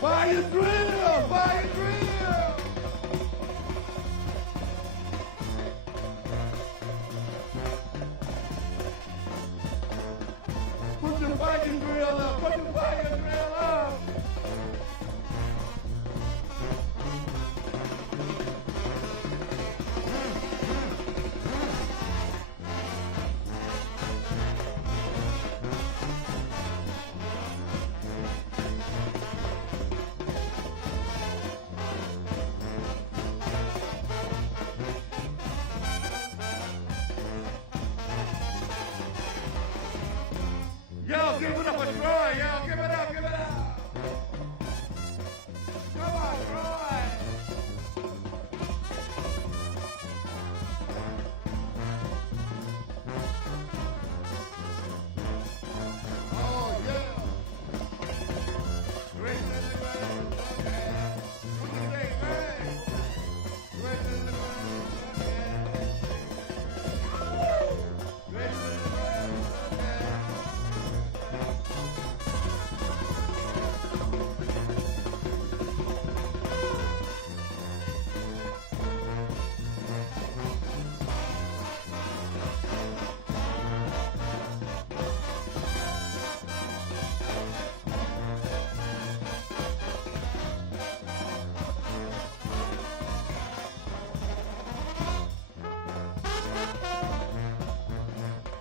Fire drill! Fire drill! Put your fire drill up! Put your fire drill up! Yo, give it up for Troy. Yo, give it up, give it up. Come on, Troy. Oh, yeah. Great in the ground. Okay. What you say, man? Great in the ground. Okay. Great in the ground. Okay.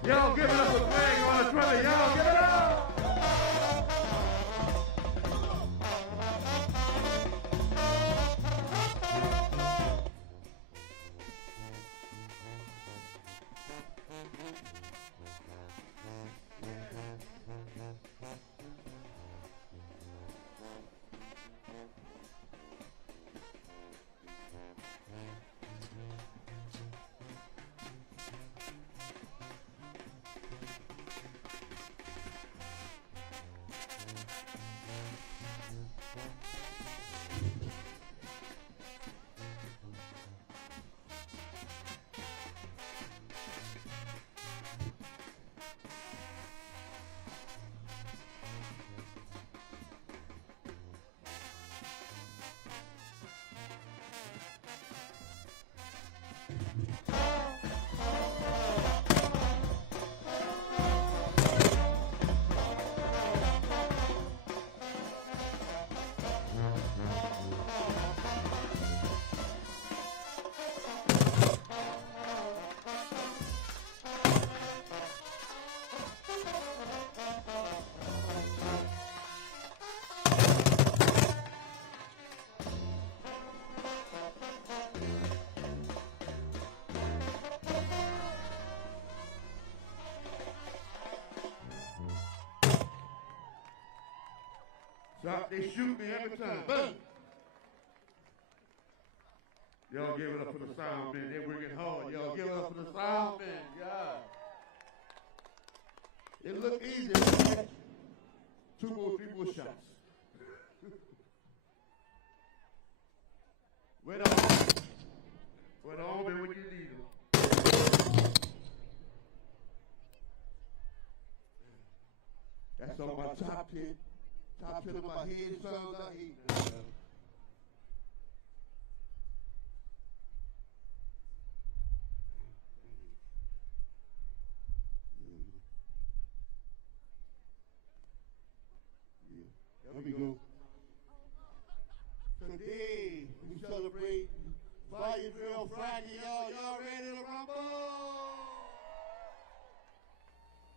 Yo, give it up for Greg on the trailer. Yo, give it up. Stop, they shoot me every time. Boom. Y'all give it up for the sound man. They working hard. Y'all give it up for the sound man. Yeah. It look easy. 2 more, 3 more shots. Where the homie? Where the homie when you need him? That's on my top tip. Top tip of my head, son. I hate that. There we go. Today we celebrate Fire Drill Friday, y'all. Y'all ready to rumble?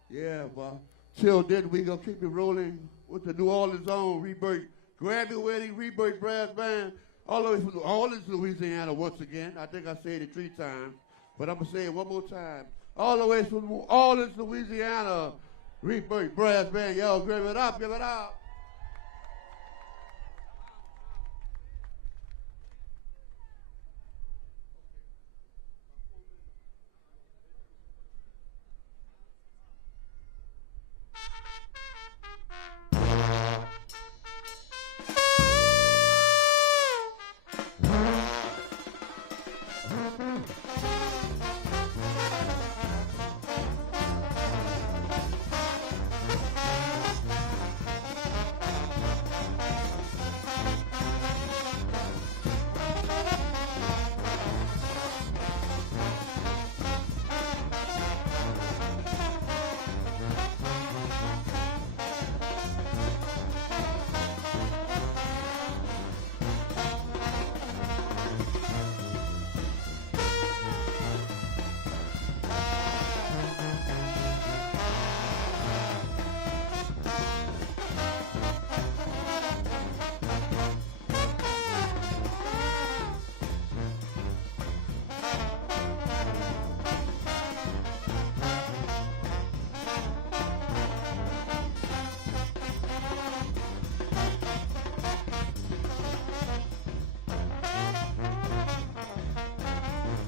Yeah, but till then we gonna keep it rolling with the New Orleans own Rebirth Grammy winning Rebirth Brass Band, all the way from New Orleans, Louisiana. Once again, I think I said it 3 times, but I'm gonna say it one more time. All the way from New Orleans, Louisiana, Rebirth Brass Band. Y'all give it up, give it up.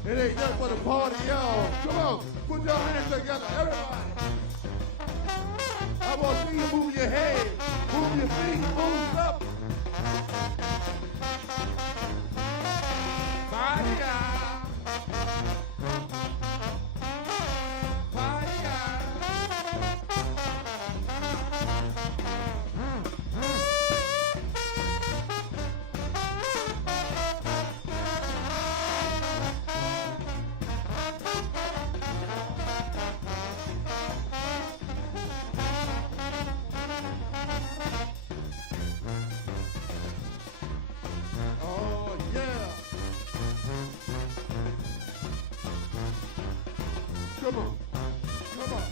It ain't nothing but a party, y'all. Come on, put your hands together, everybody. I want to see you move your head, move your feet, move up. Fire. Come on. Come on.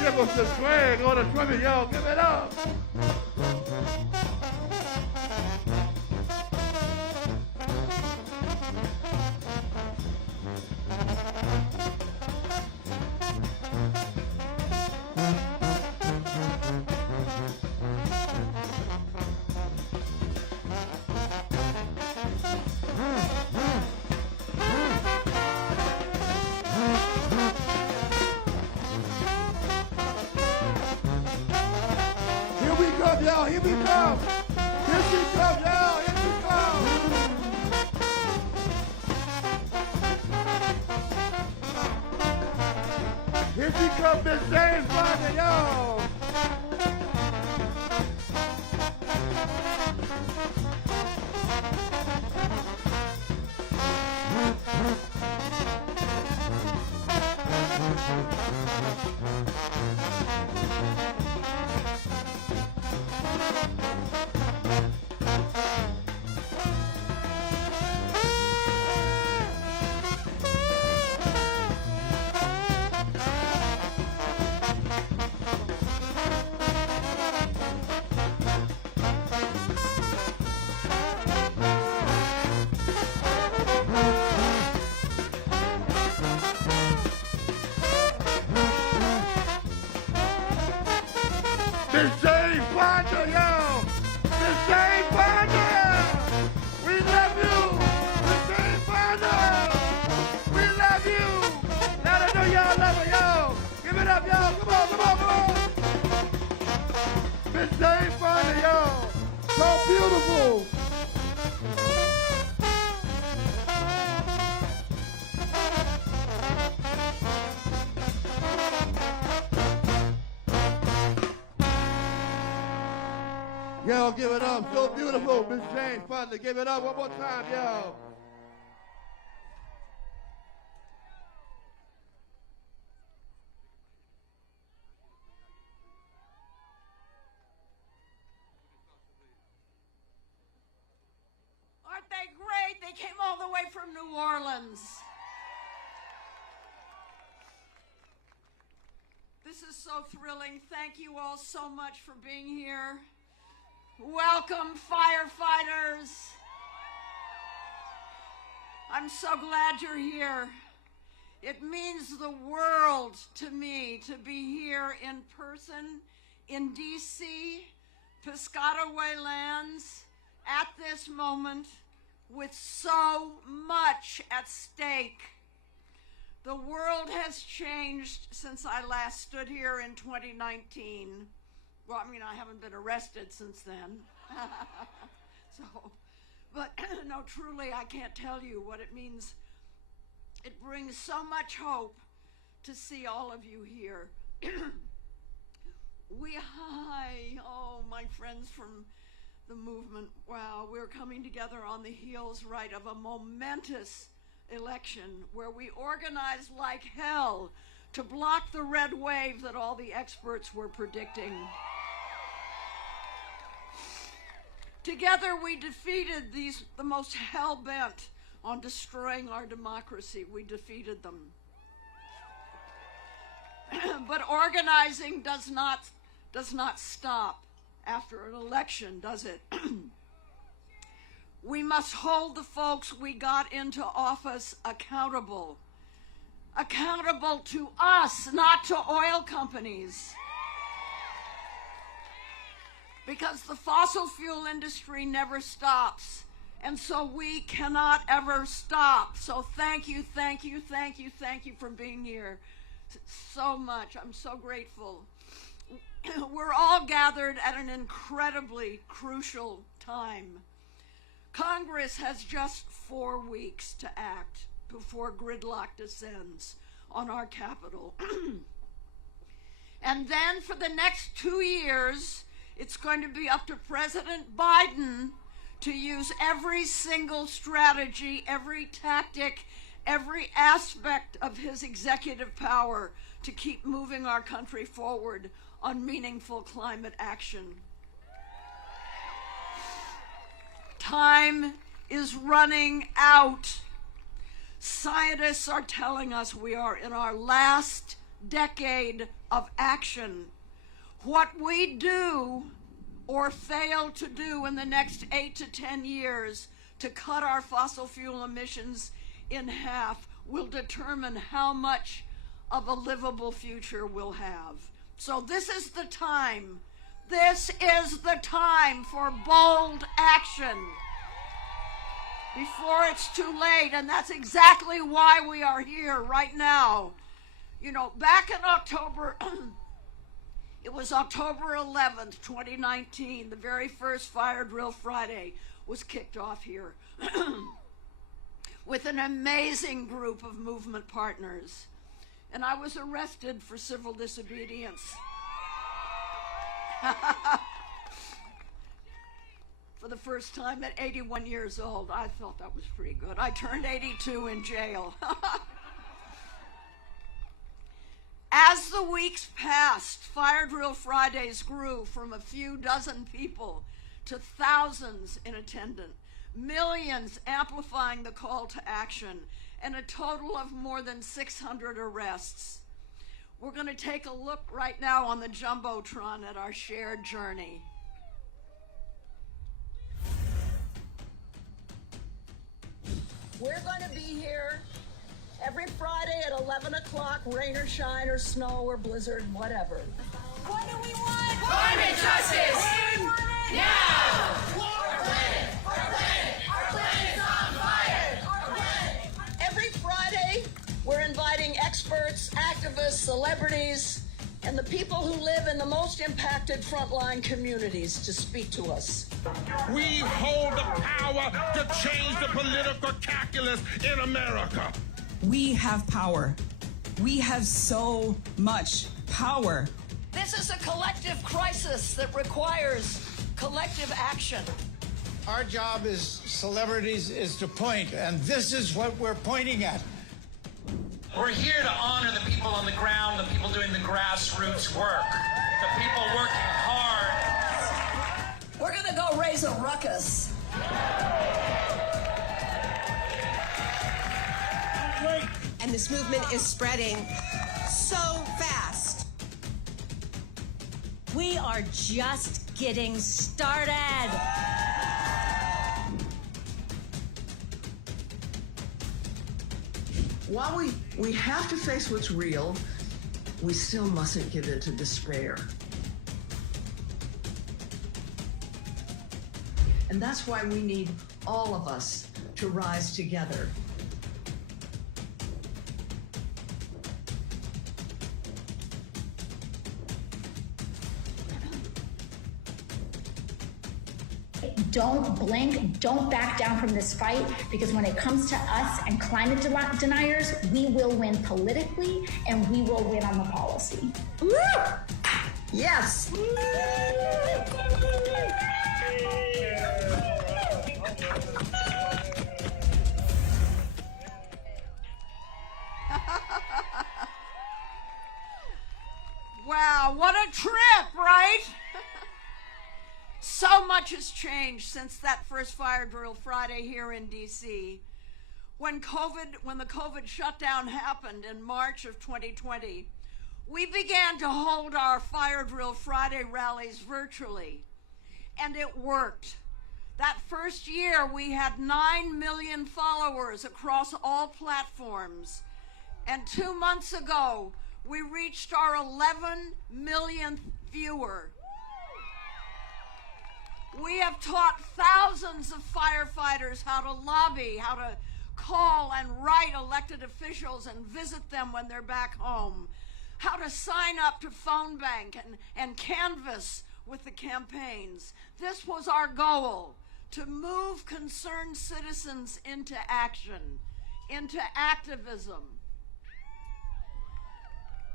Give us the swag on the trumpet, y'all. Give it up. Y'all, here we come. Here she comes, y'all. Here she comes. Here she comes, Miss Jane Fonda, y'all. Miss Jane Fonda, y'all! Miss Jane Fonda! We love you! Miss Jane Fonda! We love you! Let her know y'all love her, y'all! Give it up, y'all! Come on, come on, come on! Miss Jane Fonda, y'all! So beautiful! Y'all give it up, so beautiful, Miss Jane Fonda. Give it up one more time, y'all. Aren't they great? They came all the way from New Orleans. This is so thrilling. Thank you all so much for being here. Welcome, firefighters. I'm so glad you're here. It means the world to me to be here in person in D.C., Piscataway lands, at this moment with so much at stake. The world has changed since I last stood here in 2019. Well, I mean, I haven't been arrested since then. But no, truly, I can't tell you what it means. It brings so much hope to see all of you here. Oh, my friends from the movement, wow, we're coming together on the heels, right, of a momentous election where we organized like hell to block the red wave that all the experts were predicting. Together we defeated the most hell-bent, on destroying our democracy. We defeated them. But organizing does not stop after an election, does it? We must hold the folks we got into office accountable. Accountable to us, not to oil companies. Because the fossil fuel industry never stops, and so we cannot ever stop. So thank you, thank you, thank you, thank you for being here so much. I'm so grateful. We're all gathered at an incredibly crucial time. Congress has just 4 weeks to act before gridlock descends on our Capitol. And then for the next 2 years, it's going to be up to President Biden to use every single strategy, every tactic, every aspect of his executive power to keep moving our country forward on meaningful climate action. Time is running out. Scientists are telling us we are in our last decade of action. What we do or fail to do in the next 8 to 10 years to cut our fossil fuel emissions in half will determine how much of a livable future we'll have. So this is the time. This is the time for bold action before it's too late, and that's exactly why we are here right now. You know, back in October, it was October 11th, 2019, the very first Fire Drill Friday was kicked off here with an amazing group of movement partners. And I was arrested for civil disobedience. For the first time at 81 years old. I thought that was pretty good. I turned 82 in jail. As the weeks passed, Fire Drill Fridays grew from a few dozen people to thousands in attendance, millions amplifying the call to action, and a total of more than 600 arrests. We're going to take a look right now on the Jumbotron at our shared journey. We're going to be here every Friday at 11 o'clock, rain or shine or snow or blizzard, whatever. What do we want? Climate justice! We want it now! Our planet! Our planet! Our planet's on fire! Our planet! Every Friday, we're inviting experts, activists, celebrities, and the people who live in the most impacted frontline communities to speak to us. We hold the power to change the political calculus in America. We have power. We have so much power. This is a collective crisis that requires collective action. Our job as celebrities is to point, and this is what we're pointing at. We're here to honor the people on the ground, the people doing the grassroots work, the people working hard. We're gonna go raise a ruckus. And this movement is spreading so fast. We are just getting started. While we have to face what's real, we still mustn't give in to despair. And that's why we need all of us to rise together. Don't blink, don't back down from this fight, because when it comes to us and climate deniers, we will win politically and we will win on the policy. Woo! Yes! Wow, what a trip, right? So much has changed since that first Fire Drill Friday here in DC. when the COVID shutdown happened in March of 2020, we began to hold our Fire Drill Friday rallies virtually, and it worked. That first year, we had 9 million followers across all platforms, and 2 months ago, we reached our 11 millionth viewer. We have taught thousands of firefighters how to lobby, how to call and write elected officials and visit them when they're back home, how to sign up to phone bank and canvass with the campaigns. This was our goal, to move concerned citizens into action, into activism.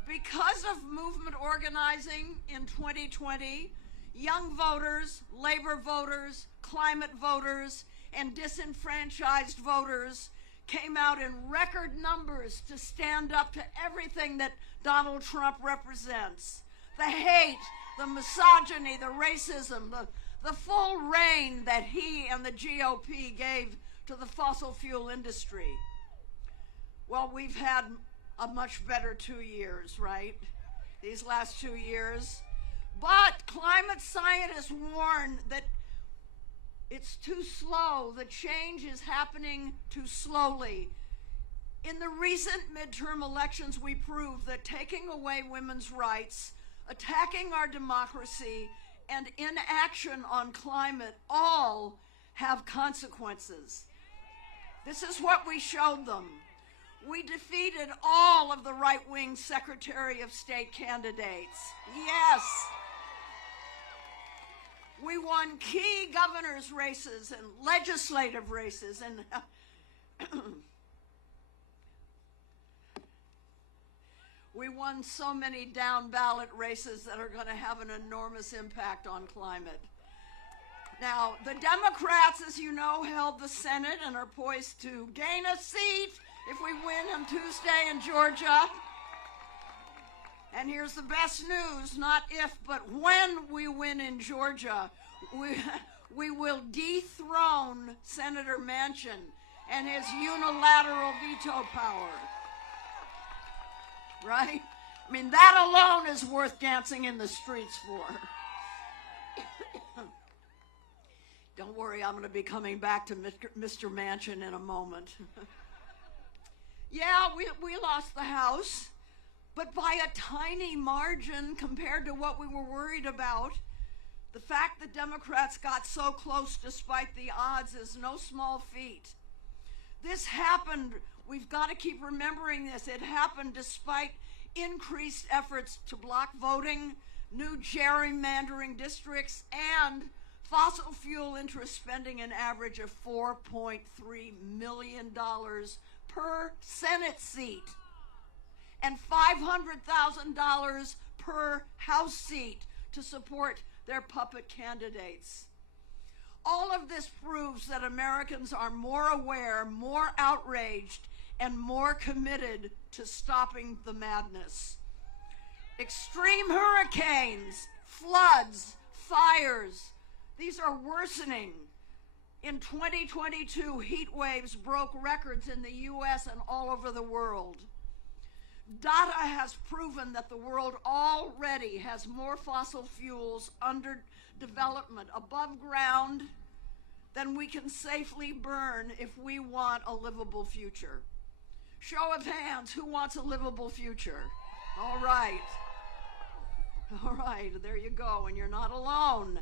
Because of movement organizing in 2020, young voters, labor voters, climate voters, and disenfranchised voters came out in record numbers to stand up to everything that Donald Trump represents. The hate, the misogyny, the racism, the full reign that he and the GOP gave to the fossil fuel industry. Well, we've had a much better 2 years, right? These last 2 years. But climate scientists warn that it's too slow. The change is happening too slowly. In the recent midterm elections, we proved that taking away women's rights, attacking our democracy, and inaction on climate all have consequences. This is what we showed them. We defeated all of the right-wing Secretary of State candidates. Yes. We won key governor's races and legislative races, and we won so many down-ballot races that are going to have an enormous impact on climate. Now, the Democrats, as you know, held the Senate and are poised to gain a seat if we win on Tuesday in Georgia. And here's the best news, not if, but when we win in Georgia, we will dethrone Senator Manchin and his unilateral veto power. Right? I mean, that alone is worth dancing in the streets for. Don't worry, I'm going to be coming back to Mr. Manchin in a moment. Yeah, we lost the House, but by a tiny margin compared to what we were worried about. The fact that Democrats got so close despite the odds is no small feat. This happened, we've got to keep remembering this, it happened despite increased efforts to block voting, new gerrymandering districts, and fossil fuel interest spending an average of $4.3 million per Senate seat and $500,000 per House seat to support their puppet candidates. All of this proves that Americans are more aware, more outraged, and more committed to stopping the madness. Extreme hurricanes, floods, fires, these are worsening. In 2022, heat waves broke records in the US and all over the world. Data has proven that the world already has more fossil fuels under development above ground than we can safely burn if we want a livable future. Show of hands, who wants a livable future? All right. All right, there you go, and you're not alone.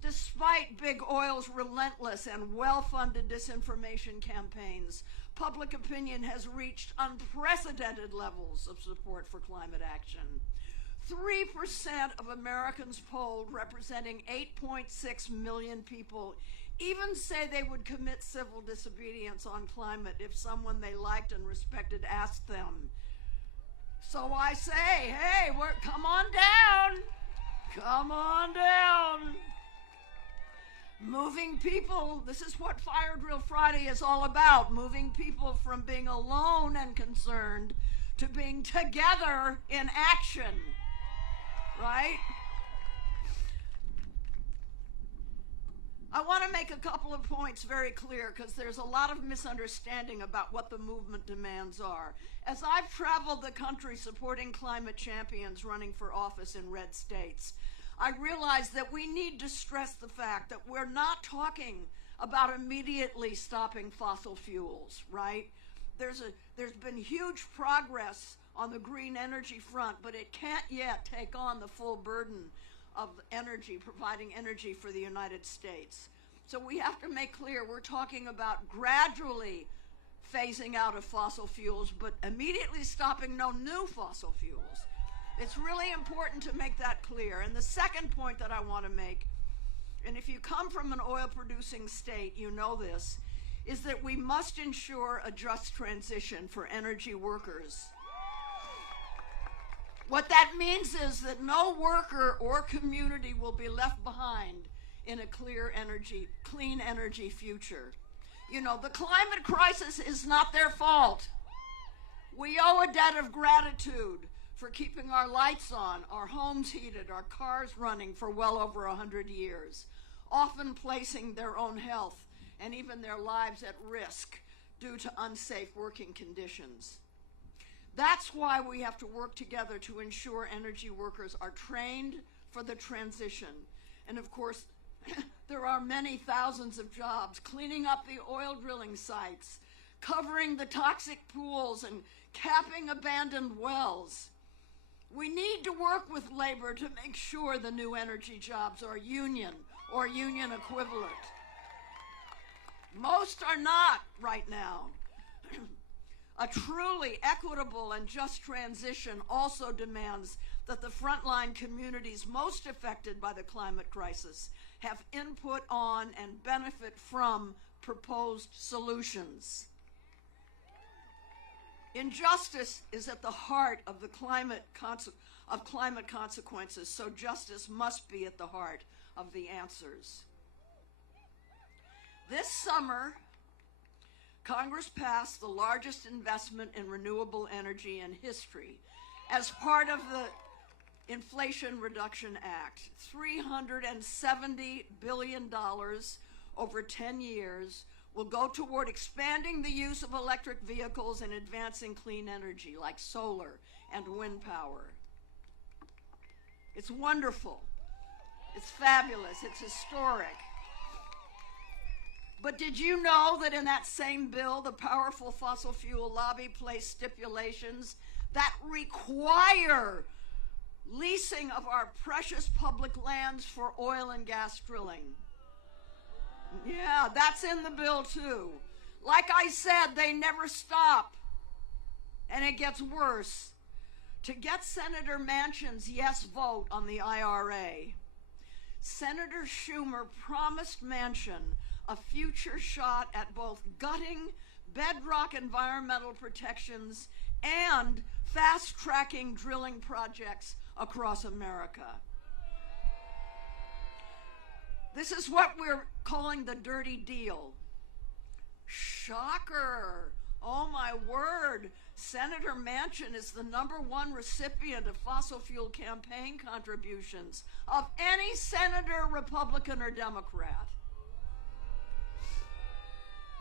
Despite big oil's relentless and well-funded disinformation campaigns, public opinion has reached unprecedented levels of support for climate action. 3% of Americans polled, representing 8.6 million people, even say they would commit civil disobedience on climate if someone they liked and respected asked them. So I say, hey, come on down. Come on down. Moving people, this is what Fire Drill Friday is all about, moving people from being alone and concerned to being together in action, right? I want to make a couple of points very clear because there's a lot of misunderstanding about what the movement demands are. As I've traveled the country supporting climate champions running for office in red states, I realize that we need to stress the fact that we're not talking about immediately stopping fossil fuels, right? There's been huge progress on the green energy front, but it can't yet take on the full burden of energy, providing energy for the United States. So we have to make clear we're talking about gradually phasing out of fossil fuels, but immediately stopping no new fossil fuels. It's really important to make that clear. And the second point that I want to make, and if you come from an oil-producing state, you know this, is that we must ensure a just transition for energy workers. What that means is that no worker or community will be left behind in a clean energy future. You know, the climate crisis is not their fault. We owe a debt of gratitude for keeping our lights on, our homes heated, our cars running for well over 100 years, often placing their own health and even their lives at risk due to unsafe working conditions. That's why we have to work together to ensure energy workers are trained for the transition. And of course, there are many thousands of jobs cleaning up the oil drilling sites, covering the toxic pools, and capping abandoned wells. We need to work with labor to make sure the new energy jobs are union or union equivalent. Most are not right now. A truly equitable and just transition also demands that the frontline communities most affected by the climate crisis have input on and benefit from proposed solutions. Injustice is at the heart of the climate consequences, so justice must be at the heart of the answers. This summer, Congress passed the largest investment in renewable energy in history as part of the Inflation Reduction Act. $370 billion over 10 years will go toward expanding the use of electric vehicles and advancing clean energy like solar and wind power. It's wonderful. It's fabulous. It's historic. But did you know that in that same bill, the powerful fossil fuel lobby placed stipulations that require leasing of our precious public lands for oil and gas drilling? Yeah, that's in the bill too. Like I said, they never stop. And it gets worse. To get Senator Manchin's yes vote on the IRA, Senator Schumer promised Manchin a future shot at both gutting bedrock environmental protections and fast-tracking drilling projects across America. This is what we're calling the dirty deal. Shocker. Oh my word. Senator Manchin is the #1 recipient of fossil fuel campaign contributions of any senator, Republican or Democrat.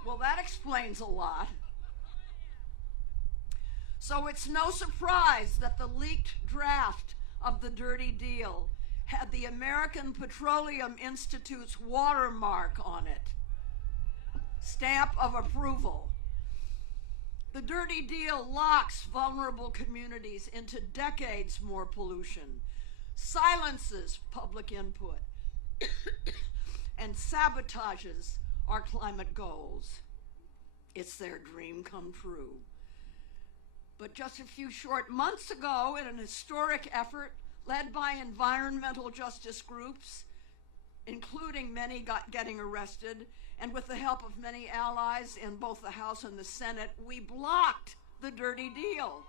Well, that explains a lot. So it's no surprise that the leaked draft of the dirty deal had the American Petroleum Institute's watermark on it. Stamp of approval. The dirty deal locks vulnerable communities into decades more pollution, silences public input, and sabotages our climate goals. It's their dream come true. But just a few short months ago, in an historic effort led by environmental justice groups, including many getting arrested, and with the help of many allies in both the House and the Senate, we blocked the dirty deal.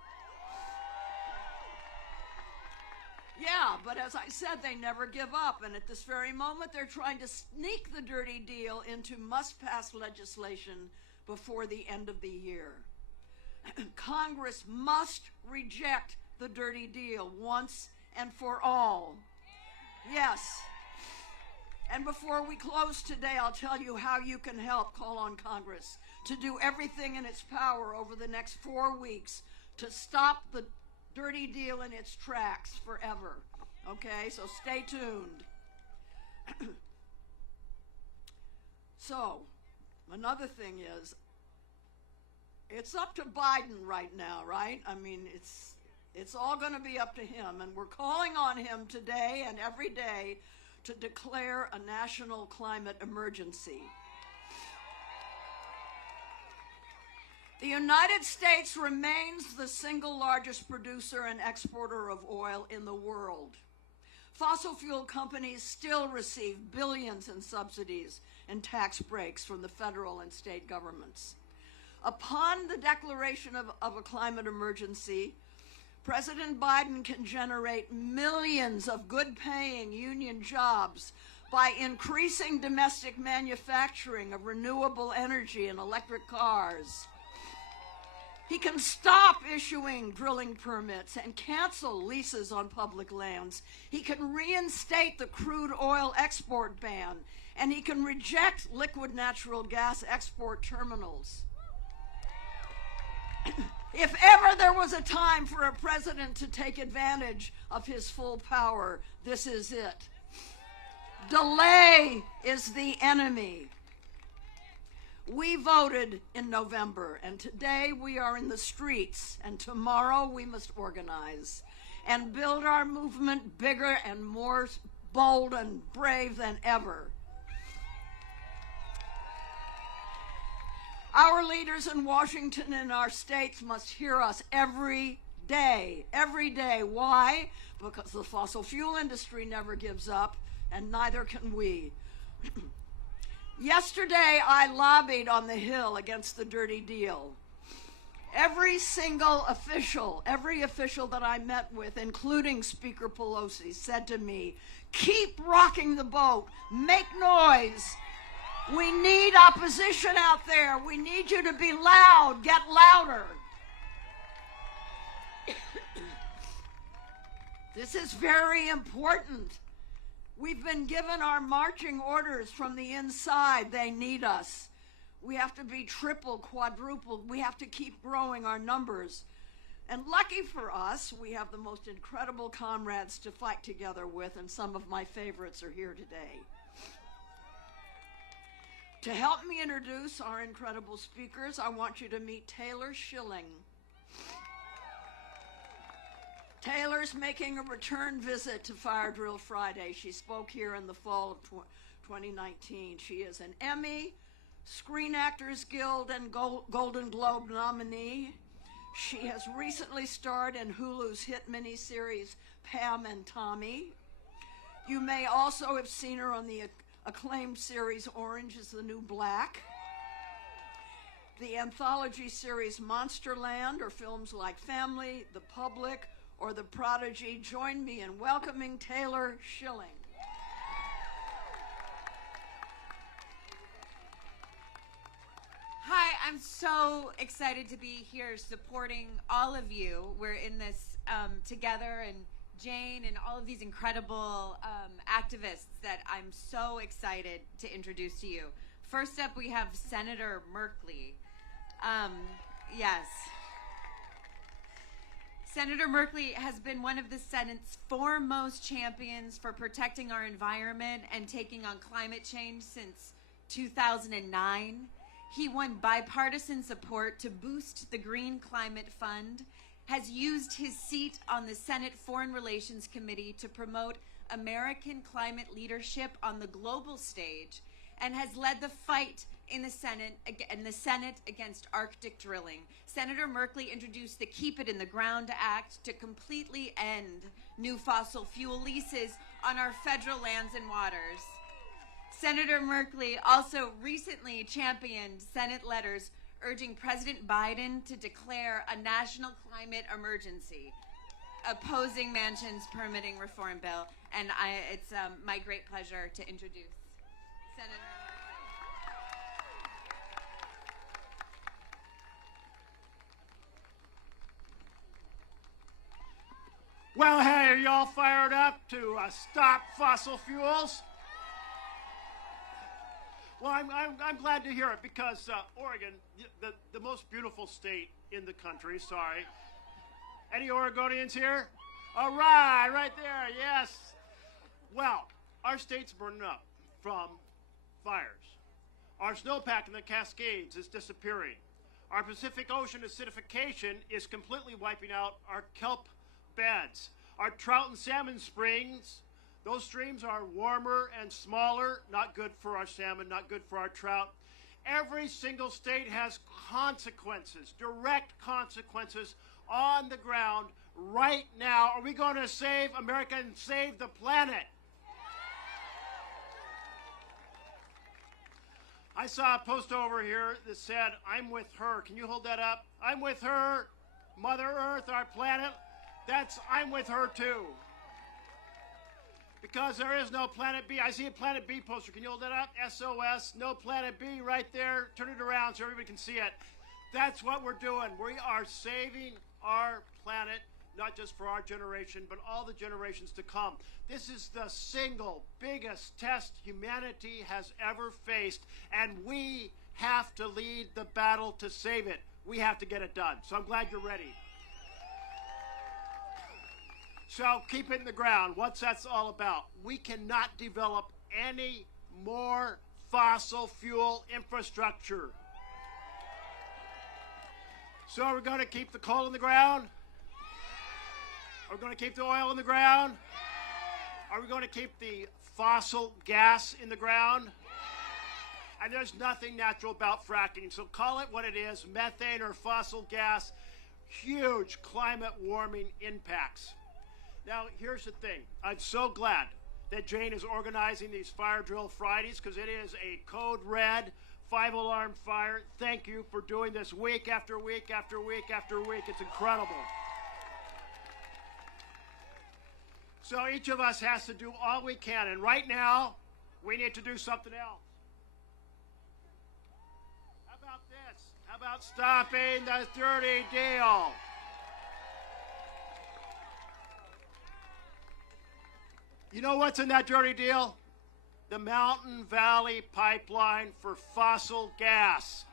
Yeah, but as I said, they never give up, and at this very moment, they're trying to sneak the dirty deal into must-pass legislation before the end of the year. Congress must reject the dirty deal once and for all. Yes. And before we close today, I'll tell you how you can help call on Congress to do everything in its power over the next 4 weeks to stop the dirty deal in its tracks forever. Okay, so stay tuned. So, another thing is, it's up to Biden right now, right? I mean, it's all going to be up to him, and we're calling on him today and every day to declare a national climate emergency. The United States remains the single largest producer and exporter of oil in the world. Fossil fuel companies still receive billions in subsidies and tax breaks from the federal and state governments. Upon the declaration of a climate emergency, President Biden can generate millions of good-paying union jobs by increasing domestic manufacturing of renewable energy and electric cars. He can stop issuing drilling permits and cancel leases on public lands. He can reinstate the crude oil export ban, and he can reject liquid natural gas export terminals. If ever there was a time for a president to take advantage of his full power, this is it. Delay is the enemy. We voted in November, and today we are in the streets, and tomorrow we must organize and build our movement bigger and more bold and brave than ever. Our leaders in Washington and our states must hear us every day. Every day. Why? Because the fossil fuel industry never gives up, and neither can we. Yesterday, I lobbied on the Hill against the dirty deal. Every official that I met with, including Speaker Pelosi, said to me, keep rocking the boat, make noise. We need opposition out there. We need you to be loud, get louder. This is very important. We've been given our marching orders from the inside. They need us. We have to be triple, quadruple. We have to keep growing our numbers. And lucky for us, we have the most incredible comrades to fight together with, and some of my favorites are here today. To help me introduce our incredible speakers, I want you to meet Taylor Schilling. Taylor's making a return visit to Fire Drill Friday. She spoke here in the fall of 2019. She is an Emmy, Screen Actors Guild, and Golden Globe nominee. She has recently starred in Hulu's hit miniseries Pam and Tommy. You may also have seen her on the acclaimed series Orange is the New Black, the anthology series Monsterland, or films like Family, The Public, or The Prodigy. Join me in welcoming Taylor Schilling. Hi, I'm so excited to be here supporting all of you. We're in this together, and Jane and all of these incredible activists that I'm so excited to introduce to you. First up, we have Senator Merkley. Yes. Senator Merkley has been one of the Senate's foremost champions for protecting our environment and taking on climate change since 2009. He won bipartisan support to boost the Green Climate Fund, has used his seat on the Senate Foreign Relations Committee to promote American climate leadership on the global stage, and has led the fight in the Senate against Arctic drilling. Senator Merkley introduced the Keep It in the Ground Act to completely end new fossil fuel leases on our federal lands and waters. Senator Merkley also recently championed Senate letters urging President Biden to declare a national climate emergency, opposing Manchin's permitting reform bill. And it's my great pleasure to introduce Senator Merkley. Well, hey, are y'all fired up to stop fossil fuels? Well, I'm glad to hear it because Oregon, the most beautiful state in the country, sorry. Any Oregonians here? All right there, yes. Well, our state's burning up from fires. Our snowpack in the Cascades is disappearing. Our Pacific Ocean acidification is completely wiping out our kelp beds. Our trout and salmon springs, those streams are warmer and smaller, not good for our salmon, not good for our trout. Every single state has consequences, direct consequences on the ground right now. Are we going to save America and save the planet? I saw a post over here that said, I'm with her. Can you hold that up? I'm with her, Mother Earth, our planet. That's, I'm with her too. Because there is no Planet B. I see a Planet B poster. Can you hold that up? SOS, no Planet B right there. Turn it around so everybody can see it. That's what we're doing. We are saving our planet, not just for our generation, but all the generations to come. This is the single biggest test humanity has ever faced, and we have to lead the battle to save it. We have to get it done. So I'm glad you're ready. So keep it in the ground. What's that's all about? We cannot develop any more fossil fuel infrastructure. So are we going to keep the coal in the ground? Are we going to keep the oil in the ground? Are we going to keep the fossil gas in the ground? And there's nothing natural about fracking, so call it what it is, methane or fossil gas, huge climate warming impacts. Now, here's the thing. I'm so glad that Jane is organizing these Fire Drill Fridays because it is a code red 5-alarm fire. Thank you for doing this week after week after week after week. It's incredible. So each of us has to do all we can, and right now, we need to do something else. How about this? How about stopping the dirty deal? You know what's in that dirty deal? The Mountain Valley Pipeline for fossil gas.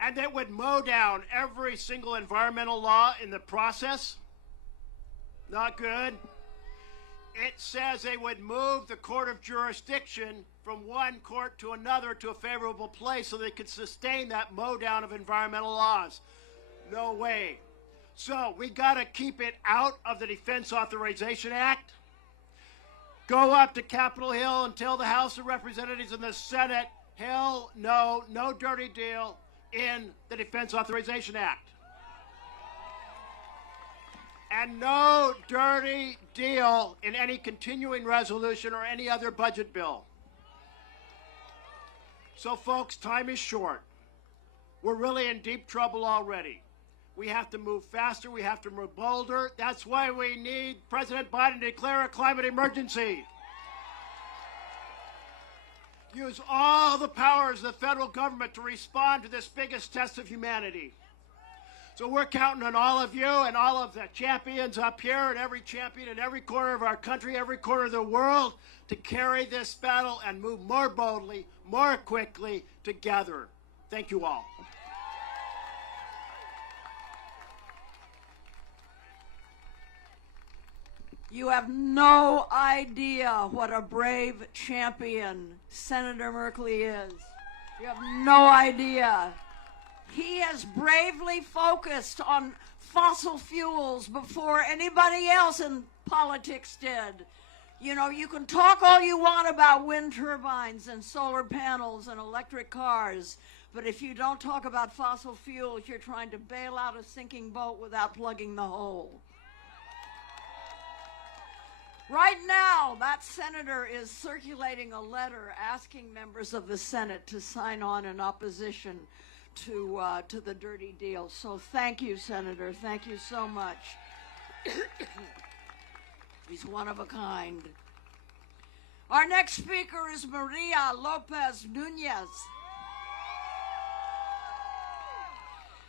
And that would mow down every single environmental law in the process. Not good. It says they would move the court of jurisdiction from one court to another to a favorable place so they could sustain that mow down of environmental laws. No way. So we got to keep it out of the Defense Authorization Act. Go up to Capitol Hill and tell the House of Representatives and the Senate, hell no, no dirty deal in the Defense Authorization Act. And no dirty deal in any continuing resolution or any other budget bill. So folks, time is short. We're really in deep trouble already. We have to move faster. We have to move bolder. That's why we need President Biden to declare a climate emergency. Use all the powers of the federal government to respond to this biggest test of humanity. So we're counting on all of you and all of the champions up here and every champion in every corner of our country, every corner of the world to carry this battle and move more boldly, more quickly together. Thank you all. You have no idea what a brave champion Senator Merkley is. You have no idea. He has bravely focused on fossil fuels before anybody else in politics did. You know, you can talk all you want about wind turbines and solar panels and electric cars, but if you don't talk about fossil fuels, you're trying to bail out a sinking boat without plugging the hole. Right now, that senator is circulating a letter asking members of the Senate to sign on in opposition to the dirty deal. So thank you, Senator. Thank you so much. He's one of a kind. Our next speaker is Maria Lopez Nunez.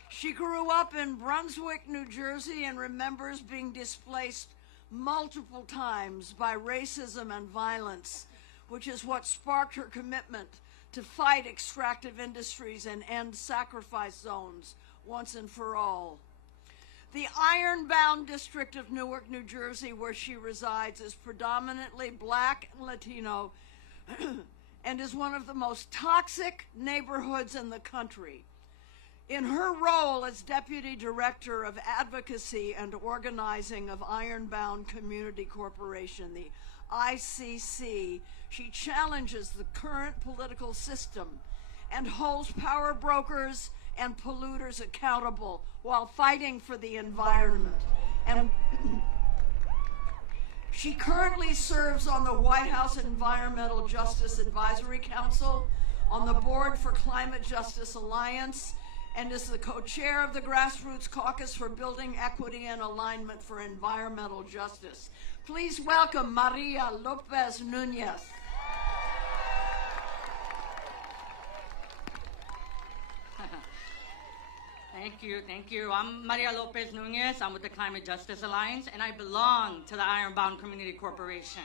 She grew up in Brunswick, New Jersey, and remembers being displaced multiple times by racism and violence which is what sparked her commitment to fight extractive industries and end sacrifice zones once and for all. The iron-bound district of Newark, New Jersey, where she resides, is predominantly Black and Latino and is one of the most toxic neighborhoods in the country. In her role as Deputy Director of Advocacy and Organizing of Ironbound Community Corporation, the ICC, she challenges the current political system and holds power brokers and polluters accountable while fighting for the environment. And she currently serves on the White House Environmental Justice Advisory Council, on the Board for Climate Justice Alliance, and is the co-chair of the Grassroots Caucus for Building Equity and Alignment for Environmental Justice. Please welcome Maria Lopez Nunez. Thank you. I'm Maria Lopez Nunez. I'm with the Climate Justice Alliance, and I belong to the Ironbound Community Corporation.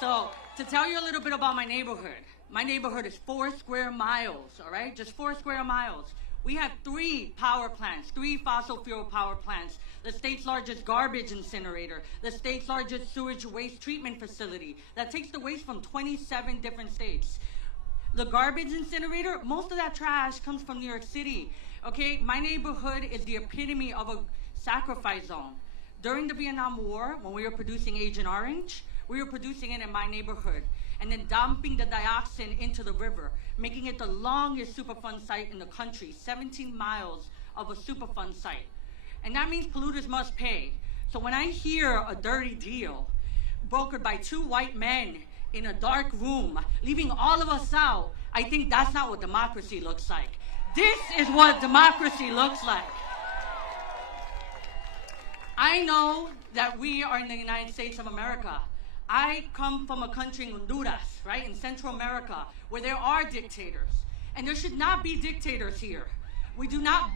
So, to tell you a little bit about my neighborhood is 4 square miles, all right? Just 4 square miles. We have 3 power plants, 3 fossil fuel power plants, the state's largest garbage incinerator, the state's largest sewage waste treatment facility that takes the waste from 27 different states. The garbage incinerator, most of that trash comes from New York City. Okay, my neighborhood is the epitome of a sacrifice zone. During the Vietnam War, when we were producing Agent Orange, we were producing it in my neighborhood and then dumping the dioxin into the river, making it the longest Superfund site in the country, 17 miles of a Superfund site. And that means polluters must pay. So when I hear a dirty deal brokered by 2 white men in a dark room, leaving all of us out, I think that's not what democracy looks like. This is what democracy looks like. I know that we are in the United States of America. I come from a country in Honduras, right, in Central America, where there are dictators. And there should not be dictators here. We do not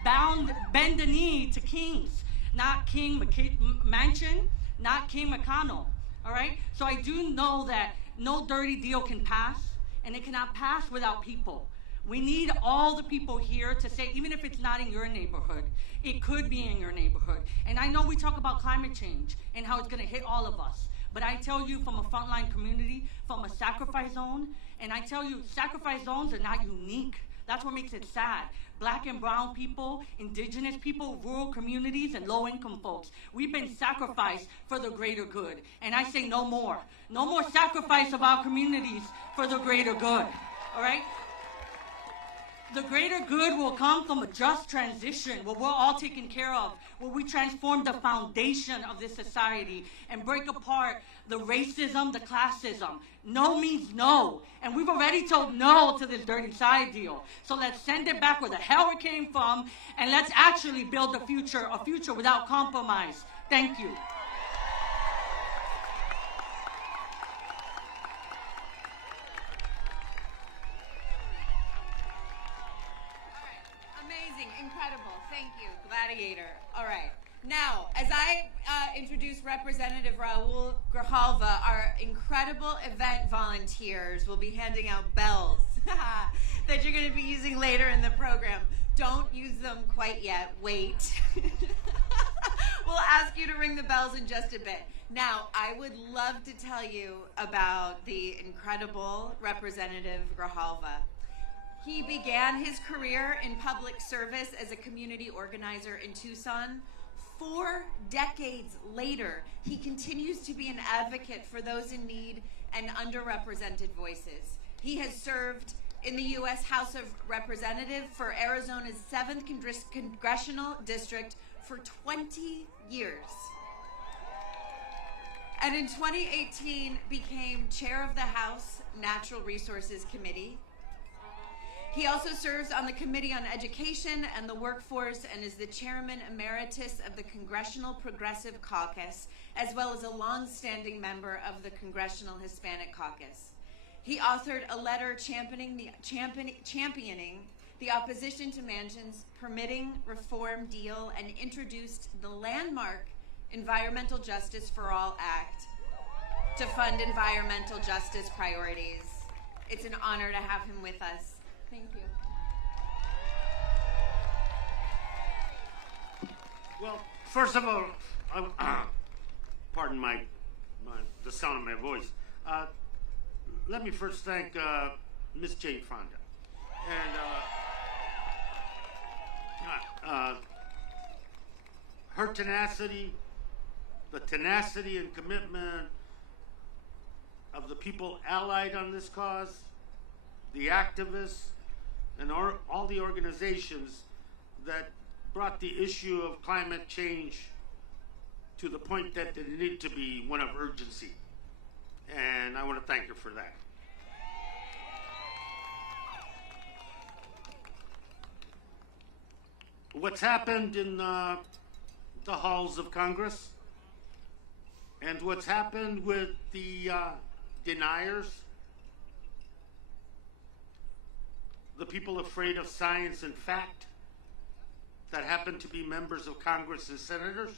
bend the knee to kings, not King Manchin, not King McConnell, all right? So I do know that no dirty deal can pass, and it cannot pass without people. We need all the people here to say, even if it's not in your neighborhood, it could be in your neighborhood. And I know we talk about climate change and how it's gonna hit all of us. But I tell you from a frontline community, from a sacrifice zone, and I tell you, sacrifice zones are not unique. That's what makes it sad. Black and brown people, indigenous people, rural communities, and low-income folks. We've been sacrificed for the greater good. And I say no more. No more sacrifice of our communities for the greater good, all right? The greater good will come from a just transition where we're all taken care of, where we transform the foundation of this society and break apart the racism, the classism. No means no. And we've already told no to this dirty side deal. So let's send it back where the hell it came from, and let's actually build a future without compromise. Thank you. Incredible. Thank you, Gladiator. All right. Now, as I introduce Representative Raul Grijalva, our incredible event volunteers will be handing out bells that you're going to be using later in the program. Don't use them quite yet. Wait. We'll ask you to ring the bells in just a bit. Now, I would love to tell you about the incredible Representative Grijalva. He began his career in public service as a community organizer in Tucson. 4 decades later, he continues to be an advocate for those in need and underrepresented voices. He has served in the U.S. House of Representatives for Arizona's 7th Congressional District for 20 years. And in 2018, became chair of the House Natural Resources Committee. He also serves on the Committee on Education and the Workforce and is the chairman emeritus of the Congressional Progressive Caucus, as well as a long-standing member of the Congressional Hispanic Caucus. He authored a letter championing the opposition to Manchin's permitting reform deal and introduced the landmark Environmental Justice for All Act. to fund environmental justice priorities. It's an honor to have him with us. Thank you. Well, first of all, pardon the sound of my voice. Let me first thank Miss Jane Fonda. And her tenacity, the tenacity and commitment of the people allied on this cause, the activists, and all the organizations that brought the issue of climate change to the point that it needed to be one of urgency. And I want to thank her for that. What's happened in the halls of Congress and what's happened with the deniers, the people afraid of science and fact that happen to be members of Congress and senators,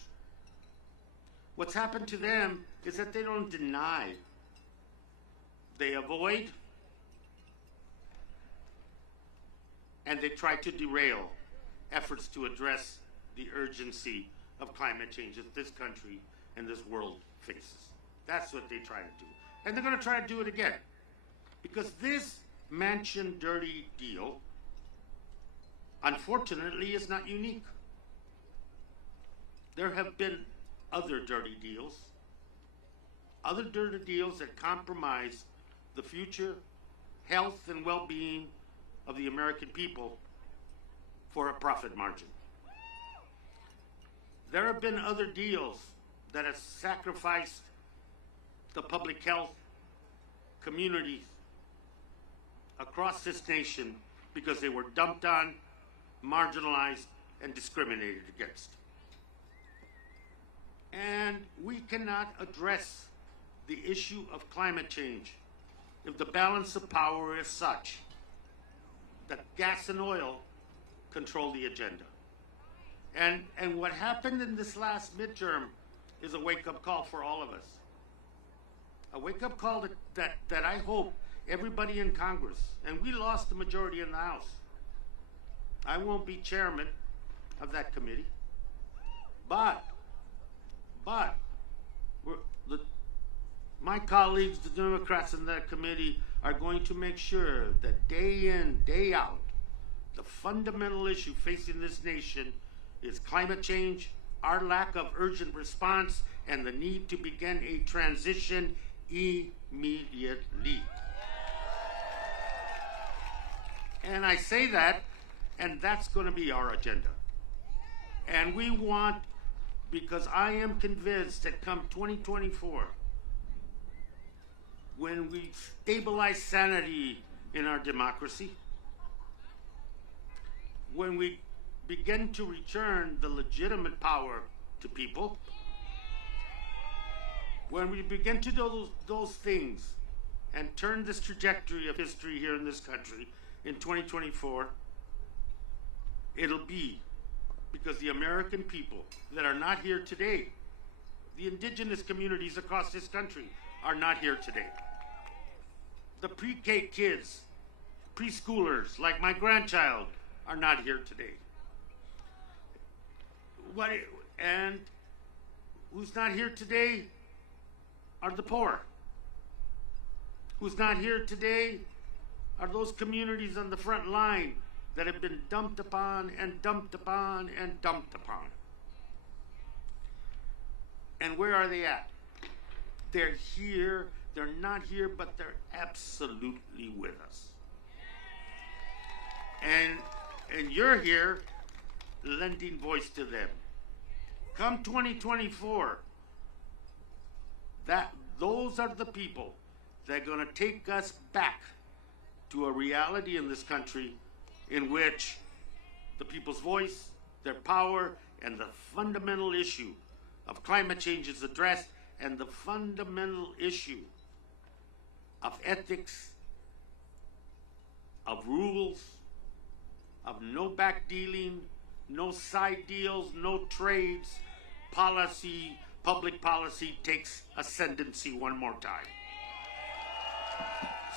what's happened to them is that they don't deny. They avoid, and they try to derail efforts to address the urgency of climate change that this country and this world faces. That's what they try to do. And they're going to try to do it again. Because this Manchin dirty deal, unfortunately, is not unique. There have been other dirty deals that compromise the future health and well-being of the American people for a profit margin. There have been other deals that have sacrificed the public health communities across this nation because they were dumped on, marginalized, and discriminated against. And we cannot address the issue of climate change if the balance of power is such that gas and oil control the agenda. And what happened in this last midterm is a wake-up call for all of us. A wake-up call that I hope everybody in Congress, and we lost the majority in the House. I won't be chairman of that committee, but my colleagues, the Democrats in that committee, are going to make sure that day in, day out, the fundamental issue facing this nation is climate change, our lack of urgent response, and the need to begin a transition immediately. And I say that, and that's going to be our agenda. And we want, because I am convinced that come 2024, when we stabilize sanity in our democracy, when we begin to return the legitimate power to people, when we begin to do those things and turn this trajectory of history here in this country in 2024, it'll be because the American people that are not here today, the indigenous communities across this country are not here today. The pre-K kids, preschoolers like my grandchild are not here today. And who's not here today are the poor. Who's not here today are those communities on the front line that have been dumped upon and dumped upon and dumped upon. And where are they at? They're here, they're not here, but they're absolutely with us. And you're here lending voice to them. Come 2024, those are the people that are going to take us back to a reality in this country in which the people's voice, their power, and the fundamental issue of climate change is addressed, and the fundamental issue of ethics, of rules, of no back dealing, no side deals, no trades, policy, public policy takes ascendancy one more time.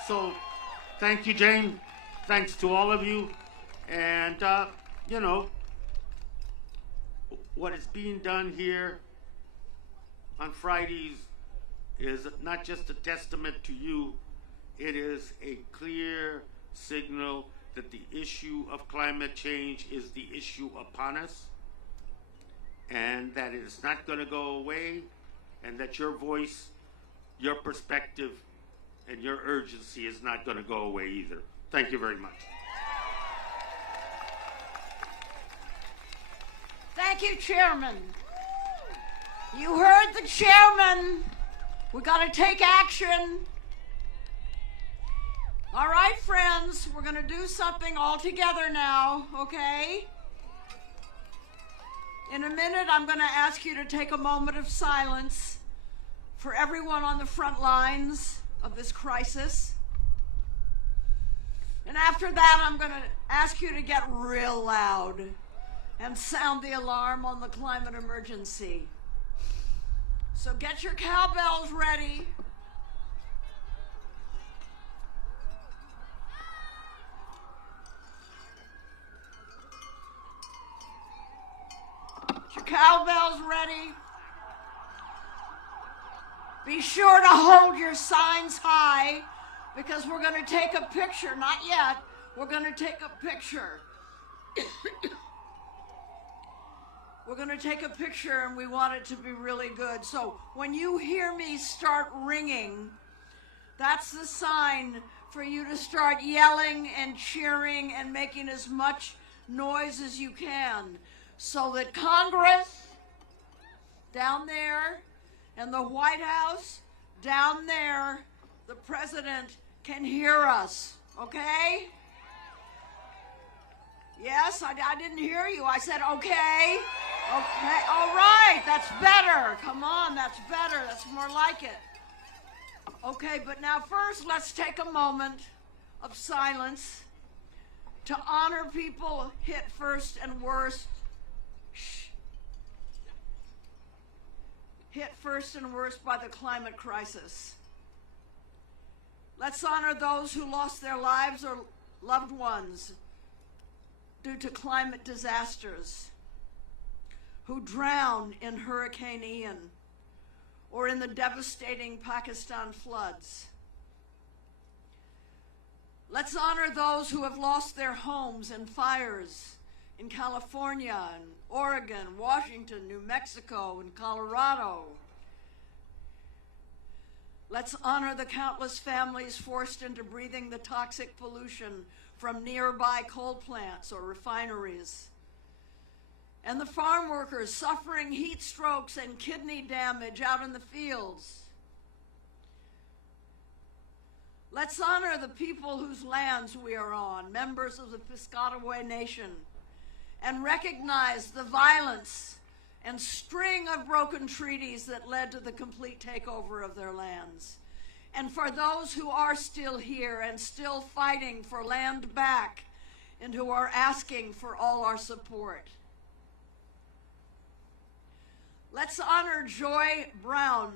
So, thank you, Jane. Thanks to all of you. And, you know, what is being done here on Fridays is not just a testament to you, it is a clear signal that the issue of climate change is the issue upon us, and that it is not going to go away, and that your voice, your perspective, and your urgency is not going to go away either. Thank you very much. Thank you, Chairman. You heard the Chairman. We got to take action. All right, friends, we're going to do something all together now, okay? In a minute, I'm going to ask you to take a moment of silence for everyone on the front lines of this crisis. And after that, I'm going to ask you to get real loud and sound the alarm on the climate emergency. So get your cowbells ready. Get your cowbells ready. Be sure to hold your signs high, because we're going to take a picture. Not yet. We're going to take a picture. We're going to take a picture, and we want it to be really good. So when you hear me start ringing, that's the sign for you to start yelling and cheering and making as much noise as you can, so that Congress down there and the White House down there, the President, can hear us, okay? Yes, I didn't hear you. I said, okay. Okay, all right, that's better. Come on, that's better. That's more like it. Okay, but now first let's take a moment of silence to honor people hit first and worst. Hit first and worst by the climate crisis. Let's honor those who lost their lives or loved ones due to climate disasters, who drown in Hurricane Ian or in the devastating Pakistan floods. Let's honor those who have lost their homes in fires in California and Oregon, Washington, New Mexico, and Colorado. Let's honor the countless families forced into breathing the toxic pollution from nearby coal plants or refineries, and the farm workers suffering heat strokes and kidney damage out in the fields. Let's honor the people whose lands we are on, members of the Piscataway Nation, and recognize the violence and string of broken treaties that led to the complete takeover of their lands. And for those who are still here and still fighting for land back, and who are asking for all our support. Let's honor Joy Brown,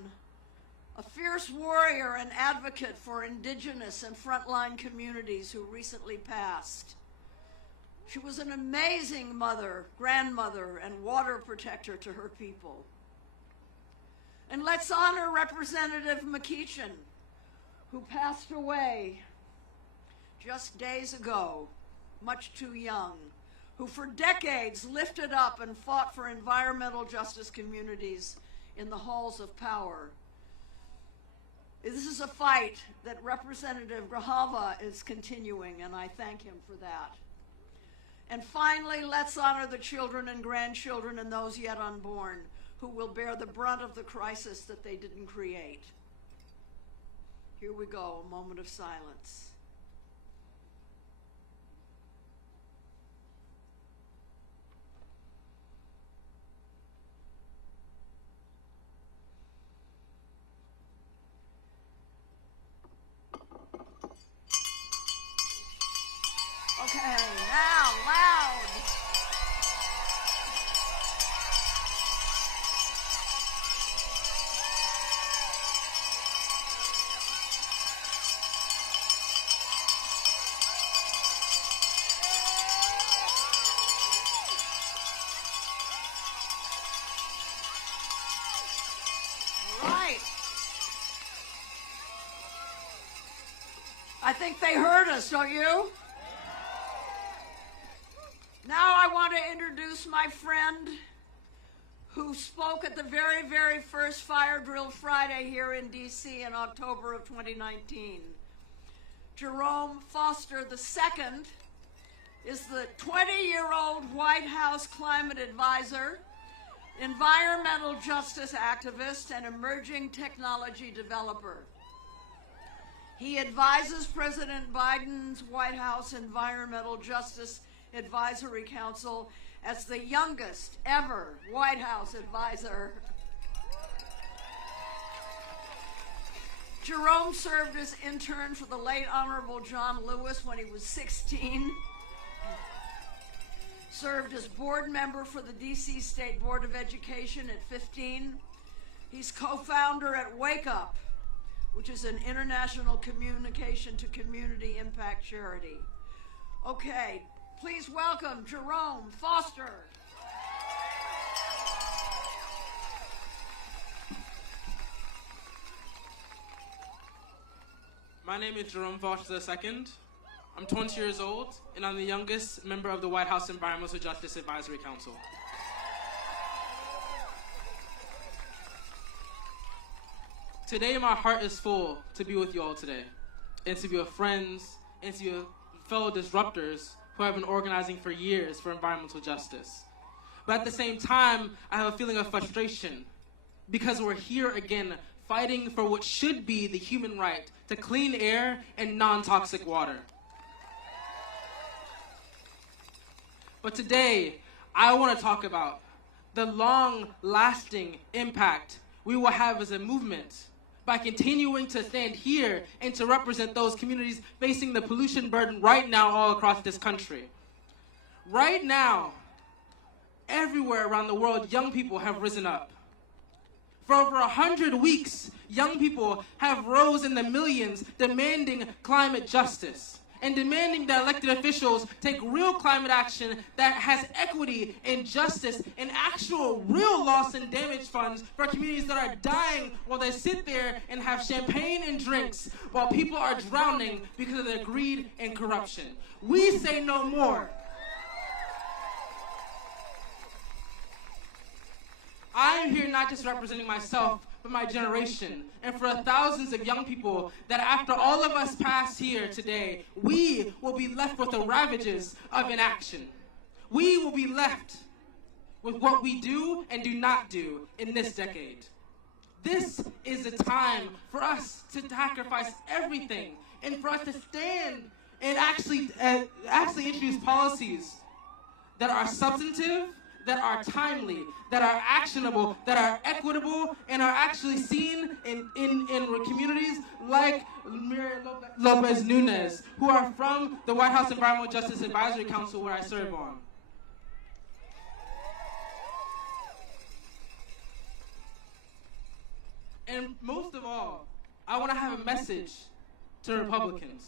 a fierce warrior and advocate for indigenous and frontline communities who recently passed. She was an amazing mother, grandmother, and water protector to her people. And let's honor Representative McEachin, who passed away just days ago, much too young, who for decades lifted up and fought for environmental justice communities in the halls of power. This is a fight that Representative Grijalva is continuing, and I thank him for that. And finally, let's honor the children and grandchildren and those yet unborn who will bear the brunt of the crisis that they didn't create. Here we go, a moment of silence. Okay, now, loud. I think they heard us, don't you? Now I want to introduce my friend who spoke at the very, very first Fire Drill Friday here in D.C. in October of 2019. Jerome Foster II is the 20-year-old White House climate advisor, environmental justice activist, and emerging technology developer. He advises President Biden's White House Environmental Justice Advisory Council as the youngest ever White House advisor. Jerome served as intern for the late Honorable John Lewis when he was 16. Served as board member for the DC State Board of Education at 15. He's co-founder at Wake Up, which is an international communication to community impact charity. Okay, please welcome Jerome Foster. My name is Jerome Foster II. I'm 20 years old, and I'm the youngest member of the White House Environmental Justice Advisory Council. Today, my heart is full to be with you all today, and to be with friends, and to be with fellow disruptors who have been organizing for years for environmental justice. But at the same time, I have a feeling of frustration because we're here again fighting for what should be the human right to clean air and non-toxic water. But today, I want to talk about the long-lasting impact we will have as a movement by continuing to stand here and to represent those communities facing the pollution burden right now all across this country. Right now, everywhere around the world, young people have risen up. For over 100 weeks, young people have rose in the millions demanding climate justice and demanding that elected officials take real climate action that has equity and justice and actual real loss and damage funds for communities that are dying while they sit there and have champagne and drinks while people are drowning because of their greed and corruption. We say no more. I am here not just representing myself, but my generation, and for thousands of young people that after all of us pass here today, we will be left with the ravages of inaction. We will be left with what we do and do not do in this decade. This is a time for us to sacrifice everything and for us to stand and actually introduce policies that are substantive, that are timely, that are actionable, that are equitable, and are actually seen in communities like Miriam Lopez Nunez, who are from the White House Environmental Justice Advisory Council where I serve on. And most of all, I want to have a message to Republicans,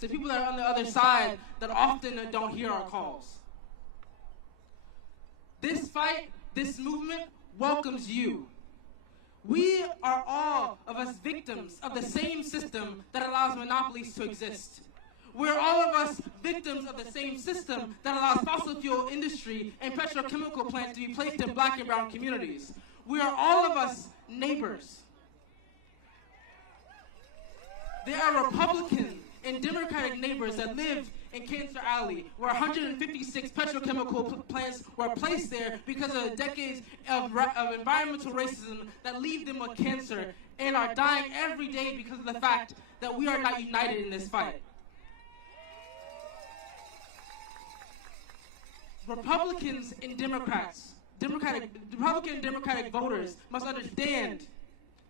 to people that are on the other side that often don't hear our calls. This fight, this movement welcomes you. We are all of us victims of the same system that allows monopolies to exist. We're all of us victims of the same system that allows fossil fuel industry and petrochemical plants to be placed in black and brown communities. We are all of us neighbors. There are Republican and Democratic neighbors that live in Cancer Alley, where 156 petrochemical plants were placed there because of decades of environmental racism that leave them with cancer and are dying every day because of the fact that we are not united in this fight. Republicans and Democrats, Republican and Democratic voters must understand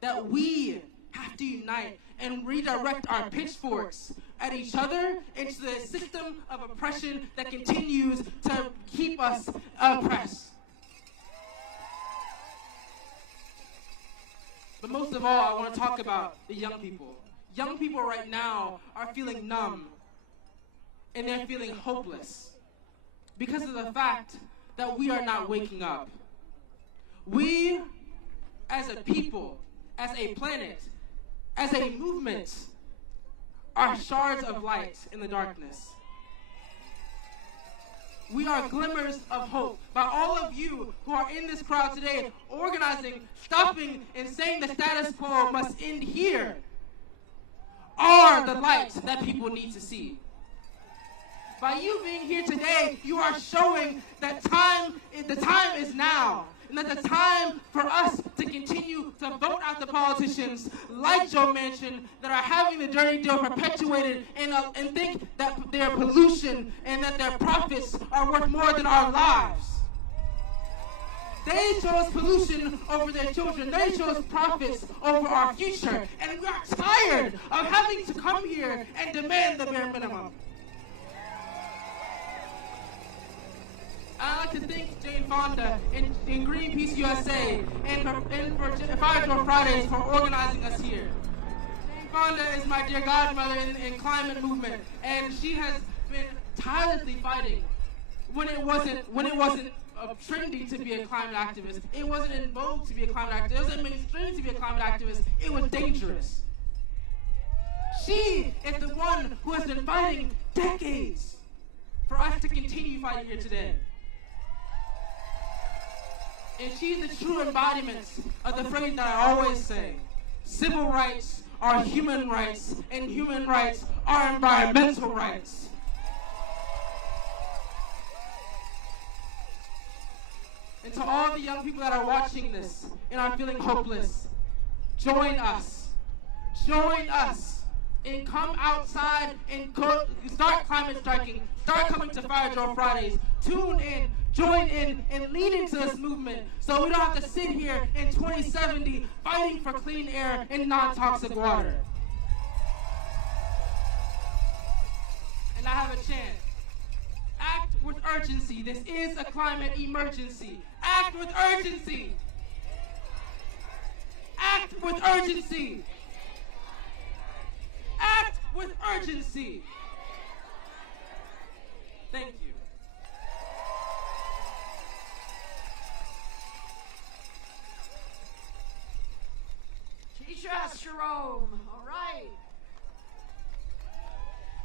that we have to unite and redirect our pitchforks at each other into the system of oppression that continues to keep us oppressed. But most of all, I want to talk about the young people. Young people right now are feeling numb, and they're feeling hopeless because of the fact that we are not waking up. We, as a people, as a planet, as a movement, are shards of light in the darkness. We are glimmers of hope. By all of you who are in this crowd today, organizing, stopping, and saying the status quo must end here, are the lights that people need to see. By you being here today, you are showing that the time is now. And that the time for us to continue to vote out the politicians like Joe Manchin that are having the dirty deal perpetuated and think that their pollution and that their profits are worth more than our lives. They chose pollution over their children. They chose profits over our future. And we are tired of having to come here and demand the bare minimum. I'd like to thank Jane Fonda and Greenpeace USA and for Fire Drill Fridays for organizing us here. Jane Fonda is my dear godmother in climate movement, and she has been tirelessly fighting when it wasn't trendy to be a climate activist. It wasn't in vogue to be a climate activist. It wasn't mainstream to be a climate activist. It was dangerous. She is the one who has been fighting decades for us to continue fighting here today. And she's the true embodiment of the phrase that I always say. Civil rights are human rights, and human rights are environmental rights. And to all the young people that are watching this and are feeling hopeless, join us. Join us. And come outside and start climate striking. Start coming to Fire Drill Fridays. Tune in. Join in and lean into this movement so we don't have to sit here in 2070 fighting for clean air and non-toxic water. And I have a chant. Act with urgency. This is a climate emergency. Act with urgency. Act with urgency. Act with urgency. Thank you. Teach us, Jerome. All right.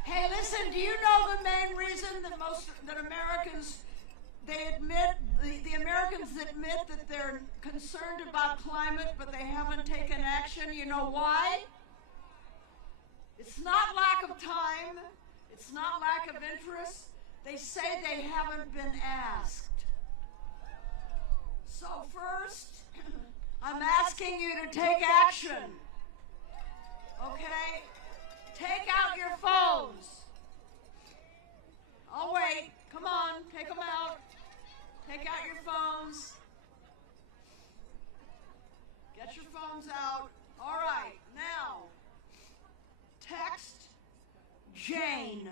Hey, listen, do you know the main reason that Americans, they admit, the Americans admit that they're concerned about climate, but they haven't taken action? You know why? It's not lack of time. It's not lack of interest. They say they haven't been asked. So first, I'm asking you to take action. Okay? Take out your phones. I'll wait. Come on, take them out. Take out your phones. Get your phones out. All right, now, text Jane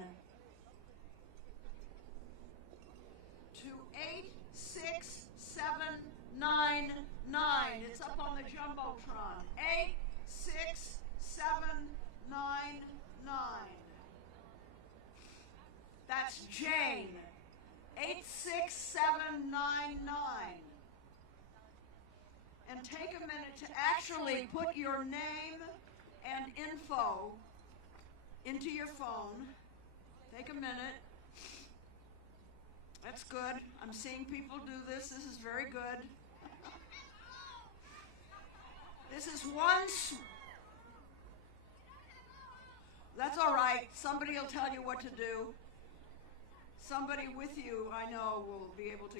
to 86799. It's up on the Jumbotron. 86799. That's Jane. 86799. And take a minute to actually put your name and info into your phone. Take a minute. That's good. I'm seeing people do this. This is very good. This is that's all right. Somebody will tell you what to do. Somebody with you, I know, will be able to,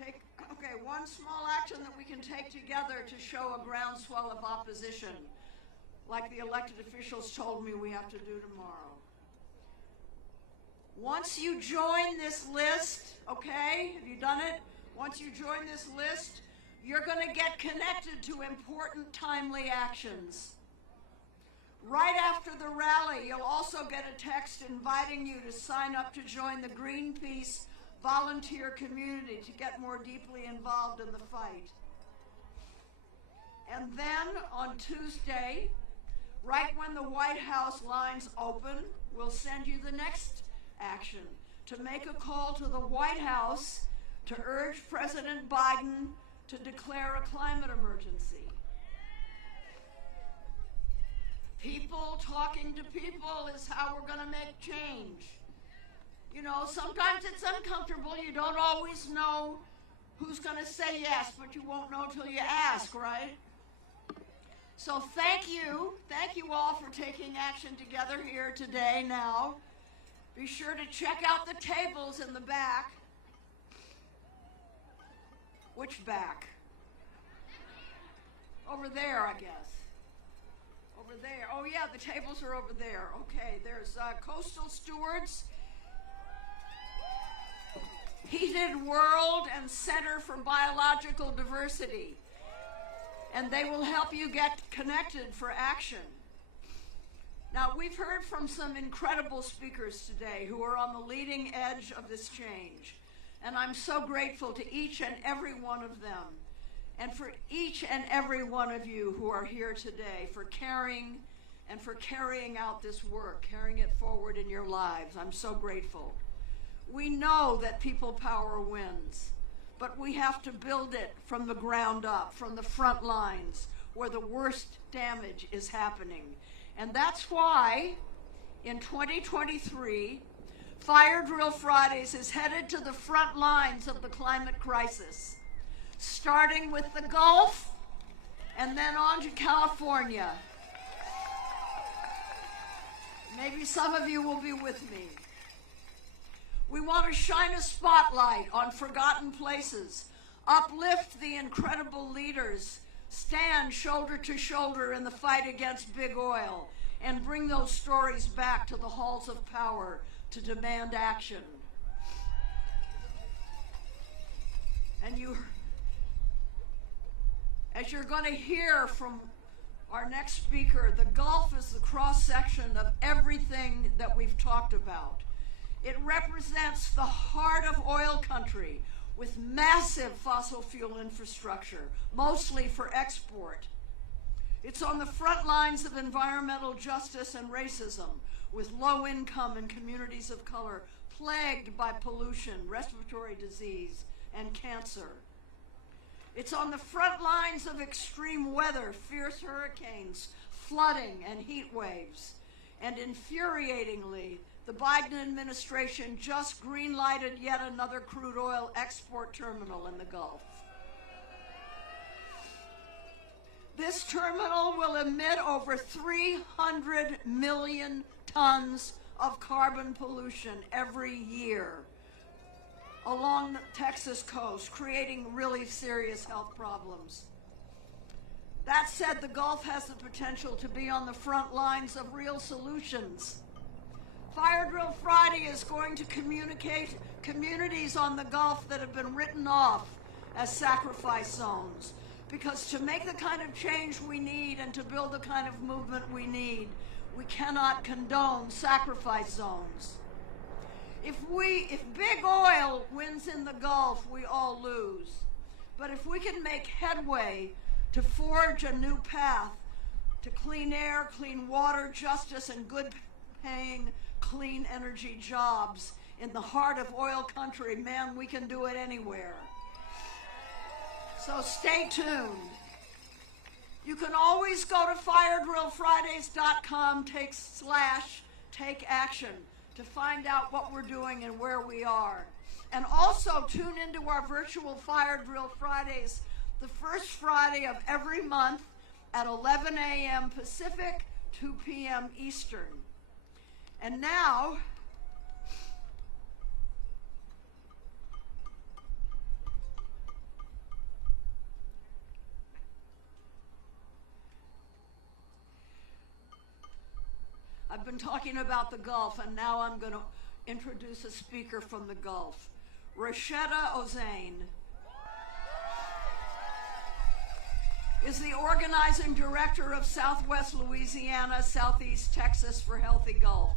okay, one small action that we can take together to show a groundswell of opposition, like the elected officials told me we have to do tomorrow. Once you join this list, okay, have you done it? Once you join this list, you're going to get connected to important, timely actions. Right after the rally, you'll also get a text inviting you to sign up to join the Greenpeace volunteer community to get more deeply involved in the fight. And then on Tuesday, right when the White House lines open, we'll send you the next action to make a call to the White House to urge President Biden to declare a climate emergency. People talking to people is how we're going to make change. You know, sometimes it's uncomfortable. You don't always know who's going to say yes, but you won't know till you ask, right? So thank you all for taking action together here today now. Be sure to check out the tables in the back. Which back? Over there, I guess. Over there. Oh yeah, the tables are over there. Okay, there's coastal stewards, Heated World, and Center for Biological Diversity. And they will help you get connected for action. Now, we've heard from some incredible speakers today who are on the leading edge of this change. And I'm so grateful to each and every one of them, and for each and every one of you who are here today for carrying out this work, carrying it forward in your lives. I'm so grateful. We know that people power wins, but we have to build it from the ground up, from the front lines, where the worst damage is happening. And that's why, in 2023, Fire Drill Fridays is headed to the front lines of the climate crisis, starting with the Gulf and then on to California. Maybe some of you will be with me. We want to shine a spotlight on forgotten places, uplift the incredible leaders, stand shoulder to shoulder in the fight against big oil, and bring those stories back to the halls of power to demand action. And as you're going to hear from our next speaker, the Gulf is the cross-section of everything that we've talked about. It represents the heart of oil country with massive fossil fuel infrastructure, mostly for export. It's on the front lines of environmental justice and racism, with low income and communities of color plagued by pollution, respiratory disease, and cancer. It's on the front lines of extreme weather, fierce hurricanes, flooding, and heat waves. And infuriatingly, the Biden administration just green-lighted yet another crude oil export terminal in the Gulf. This terminal will emit over 300 million tons of carbon pollution every year along the Texas coast, creating really serious health problems. That said, the Gulf has the potential to be on the front lines of real solutions. Fire Drill Friday is going to communicate communities on the Gulf that have been written off as sacrifice zones. Because to make the kind of change we need and to build the kind of movement we need, we cannot condone sacrifice zones. If big oil wins in the Gulf, we all lose. But if we can make headway to forge a new path to clean air, clean water, justice, and good-paying, clean energy jobs in the heart of oil country, man, we can do it anywhere. So stay tuned. You can always go to firedrillfridays.com/take action to find out what we're doing and where we are. And also tune into our virtual Fire Drill Fridays the first Friday of every month at 11 a.m. Pacific, 2 p.m. Eastern. And now, I've been talking about the Gulf, and now I'm going to introduce a speaker from the Gulf. Rasheda Ozain is the organizing director of Southwest Louisiana, Southeast Texas for Healthy Gulf,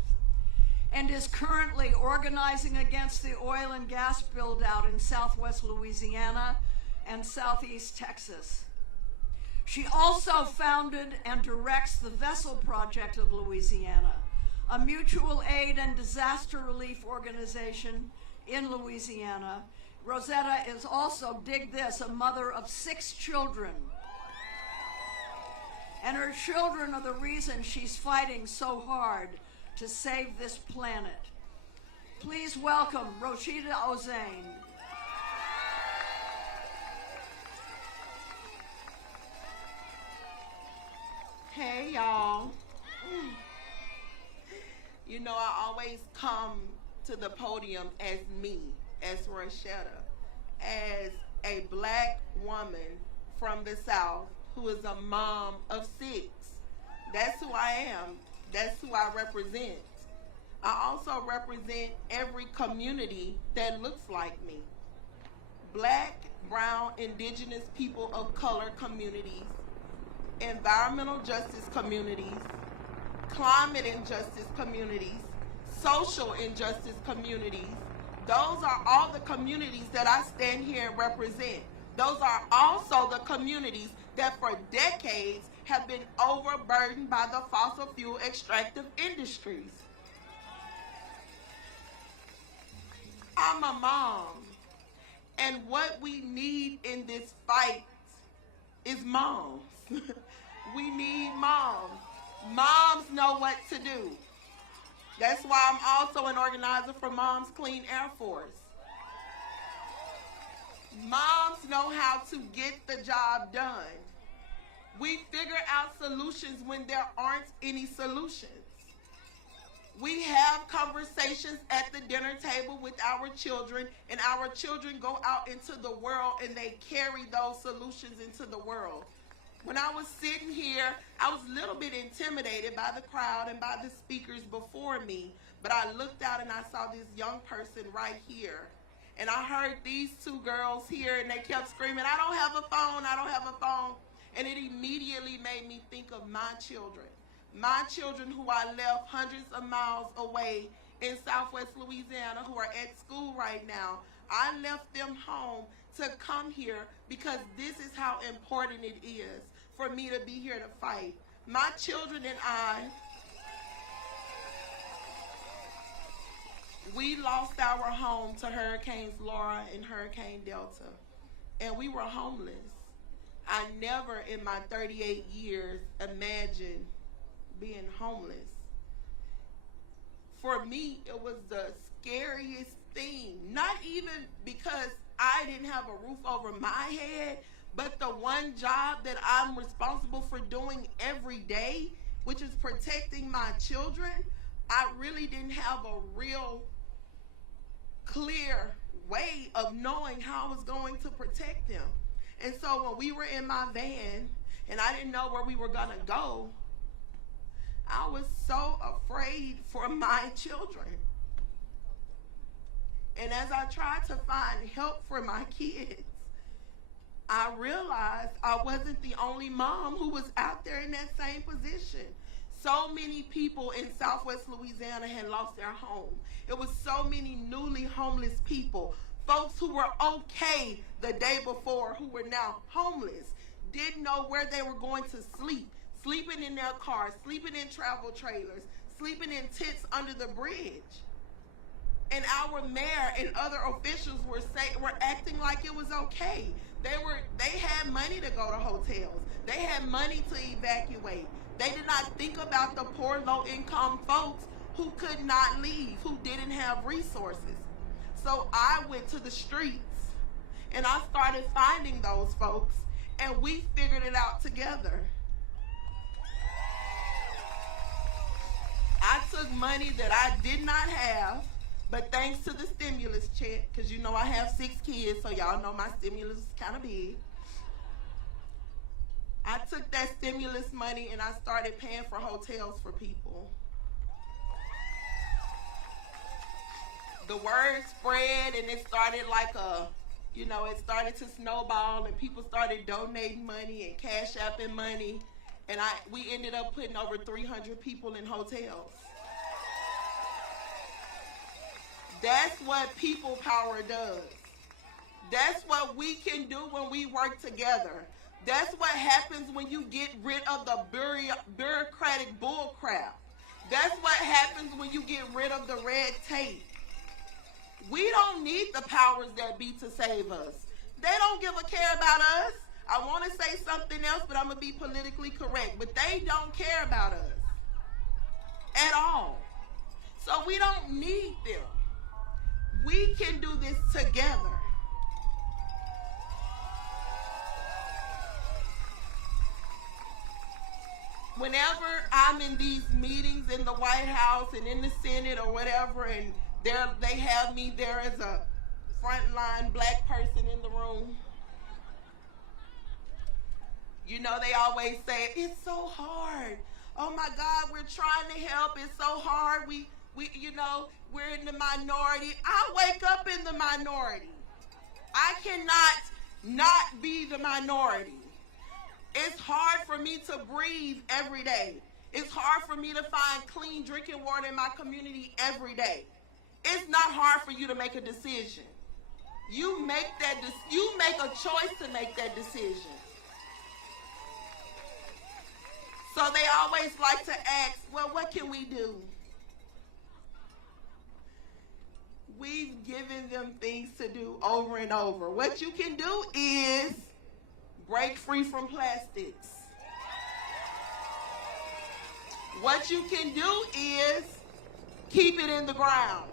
and is currently organizing against the oil and gas build-out in Southwest Louisiana and Southeast Texas. She also founded and directs the Vessel Project of Louisiana, a mutual aid and disaster relief organization in Louisiana. Rosetta is also, dig this, a mother of 6 children. And her children are the reason she's fighting so hard to save this planet. Please welcome Rashida Ozain. Hey, y'all. You know, I always come to the podium as me, as Rashida, as a black woman from the South who is a mom of 6. That's who I am. That's who I represent. I also represent every community that looks like me. Black, brown, indigenous, people of color communities, environmental justice communities, climate injustice communities, social injustice communities. Those are all the communities that I stand here and represent. Those are also the communities that for decades have been overburdened by the fossil fuel extractive industries. I'm a mom, and what we need in this fight is moms. We need moms. Moms know what to do. That's why I'm also an organizer for Moms Clean Air Force. Moms know how to get the job done. We figure out solutions when there aren't any solutions. We have conversations at the dinner table with our children, and our children go out into the world and they carry those solutions into the world. When I was sitting here, I was a little bit intimidated by the crowd and by the speakers before me, but I looked out and I saw this young person right here. And I heard these 2 girls here, and they kept screaming, "I don't have a phone, I don't have a phone." And it immediately made me think of my children who I left hundreds of miles away in Southwest Louisiana, who are at school right now. I left them home to come here because this is how important it is for me to be here to fight. My children and I, we lost our home to Hurricanes Laura and Hurricane Delta, and we were homeless. I never in my 38 years imagined being homeless. For me, it was the scariest thing, not even because I didn't have a roof over my head, but the one job that I'm responsible for doing every day, which is protecting my children, I really didn't have a real clear way of knowing how I was going to protect them. And so when we were in my van and I didn't know where we were gonna go, I was so afraid for my children. And as I tried to find help for my kids, I realized I wasn't the only mom who was out there in that same position. So many people in Southwest Louisiana had lost their home. It was so many newly homeless people, folks who were okay the day before who were now homeless, didn't know where they were going to sleep, sleeping in their cars, sleeping in travel trailers, sleeping in tents under the bridge. And our mayor and other officials were acting like it was okay. They had money to go to hotels. They had money to evacuate. They did not think about the poor, low-income folks who could not leave, who didn't have resources. So I went to the streets and I started finding those folks, and we figured it out together. I took money that I did not have, but thanks to the stimulus check, because you know I have 6 kids, so y'all know my stimulus is kind of big. I took that stimulus money and I started paying for hotels for people. The word spread and it started like it started to snowball, and people started donating money and cash apping money. And we ended up putting over 300 people in hotels. That's what people power does. That's what we can do when we work together. That's what happens when you get rid of the bureaucratic bullcrap. That's what happens when you get rid of the red tape. We don't need the powers that be to save us. They don't give a care about us. I want to say something else, but I'm going to be politically correct. But they don't care about us at all. So we don't need them. We can do this together. Whenever I'm in these meetings in the White House and in the Senate or whatever, and they have me there as a frontline black person in the room, you know, they always say, it's so hard. Oh my God, we're trying to help. It's so hard. We you know, we're in the minority. I wake up in the minority. I cannot not be the minority. It's hard for me to breathe every day. It's hard for me to find clean drinking water in my community every day. It's not hard for you to make a decision. You make a choice to make that decision. So they always like to ask, well, what can we do? We've given them things to do over and over. What you can do is break free from plastics. What you can do is keep it in the ground.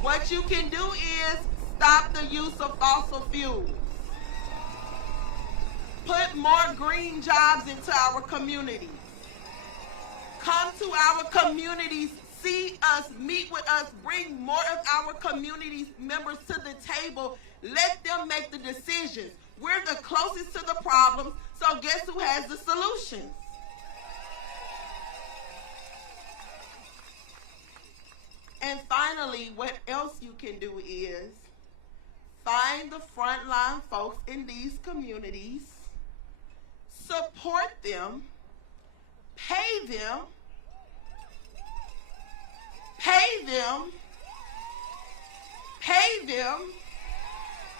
What you can do is stop the use of fossil fuels. Put more green jobs into our communities. Come to our communities, see us, meet with us, bring more of our community members to the table. Let them make the decisions. We're the closest to the problems, so guess who has the solutions? And finally, what else you can do is find the frontline folks in these communities, support them, pay them,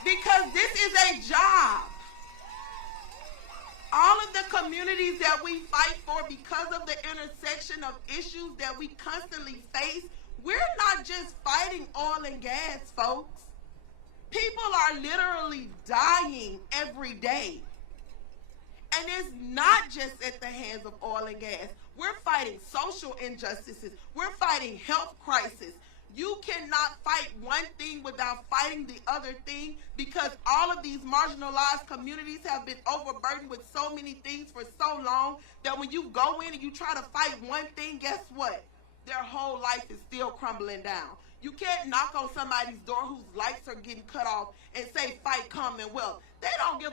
because this is a job. All of the communities that we fight for, because of the intersection of issues that we constantly face, we're not just fighting oil and gas, folks. People are literally dying every day. And it's not just at the hands of oil and gas. We're fighting social injustices. We're fighting health crisis. You cannot fight one thing without fighting the other thing, because all of these marginalized communities have been overburdened with so many things for so long that when you go in and you try to fight one thing, guess what? Their whole life is still crumbling down. You can't knock on somebody's door whose lights are getting cut off and say, fight Commonwealth. They don't care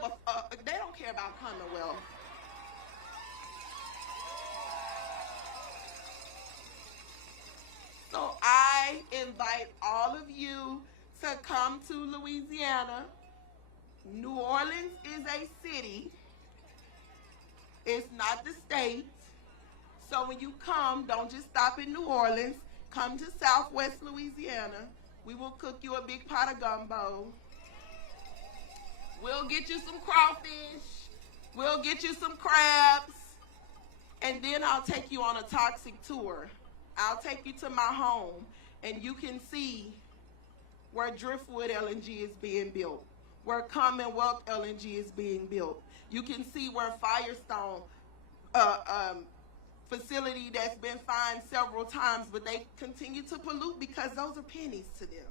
about Commonwealth. So I invite all of you to come to Louisiana. New Orleans is a city. It's not the state. So when you come, don't just stop in New Orleans. Come to Southwest Louisiana. We will cook you a big pot of gumbo. We'll get you some crawfish. We'll get you some crabs. And then I'll take you on a toxic tour. I'll take you to my home, and you can see where Driftwood LNG is being built, where Commonwealth LNG is being built. You can see where Firestone facility that's been fined several times, but they continue to pollute because those are pennies to them.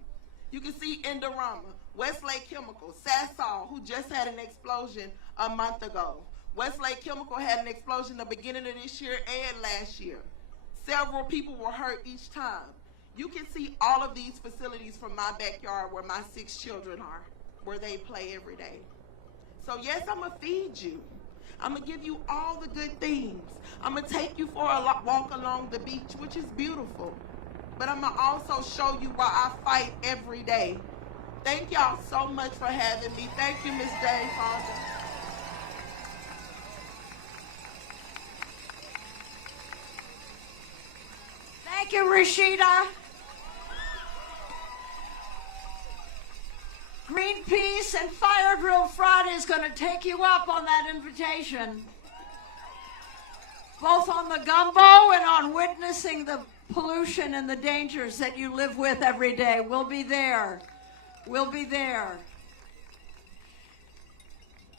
You can see Indorama, Westlake Chemical, Sasol, who just had an explosion a month ago. Westlake Chemical had an explosion the beginning of this year and last year. Several people were hurt each time. You can see all of these facilities from my backyard where my 6 children are, where they play every day. So yes, I'm gonna feed you. I'm gonna give you all the good things. I'm gonna take you for a walk along the beach, which is beautiful. But I'm gonna also show you why I fight every day. Thank y'all so much for having me. Thank you, Ms. Jane Fonda. Thank you, Rashida. Greenpeace and Fire Drill Friday is going to take you up on that invitation, both on the gumbo and on witnessing the pollution and the dangers that you live with every day. We'll be there. We'll be there.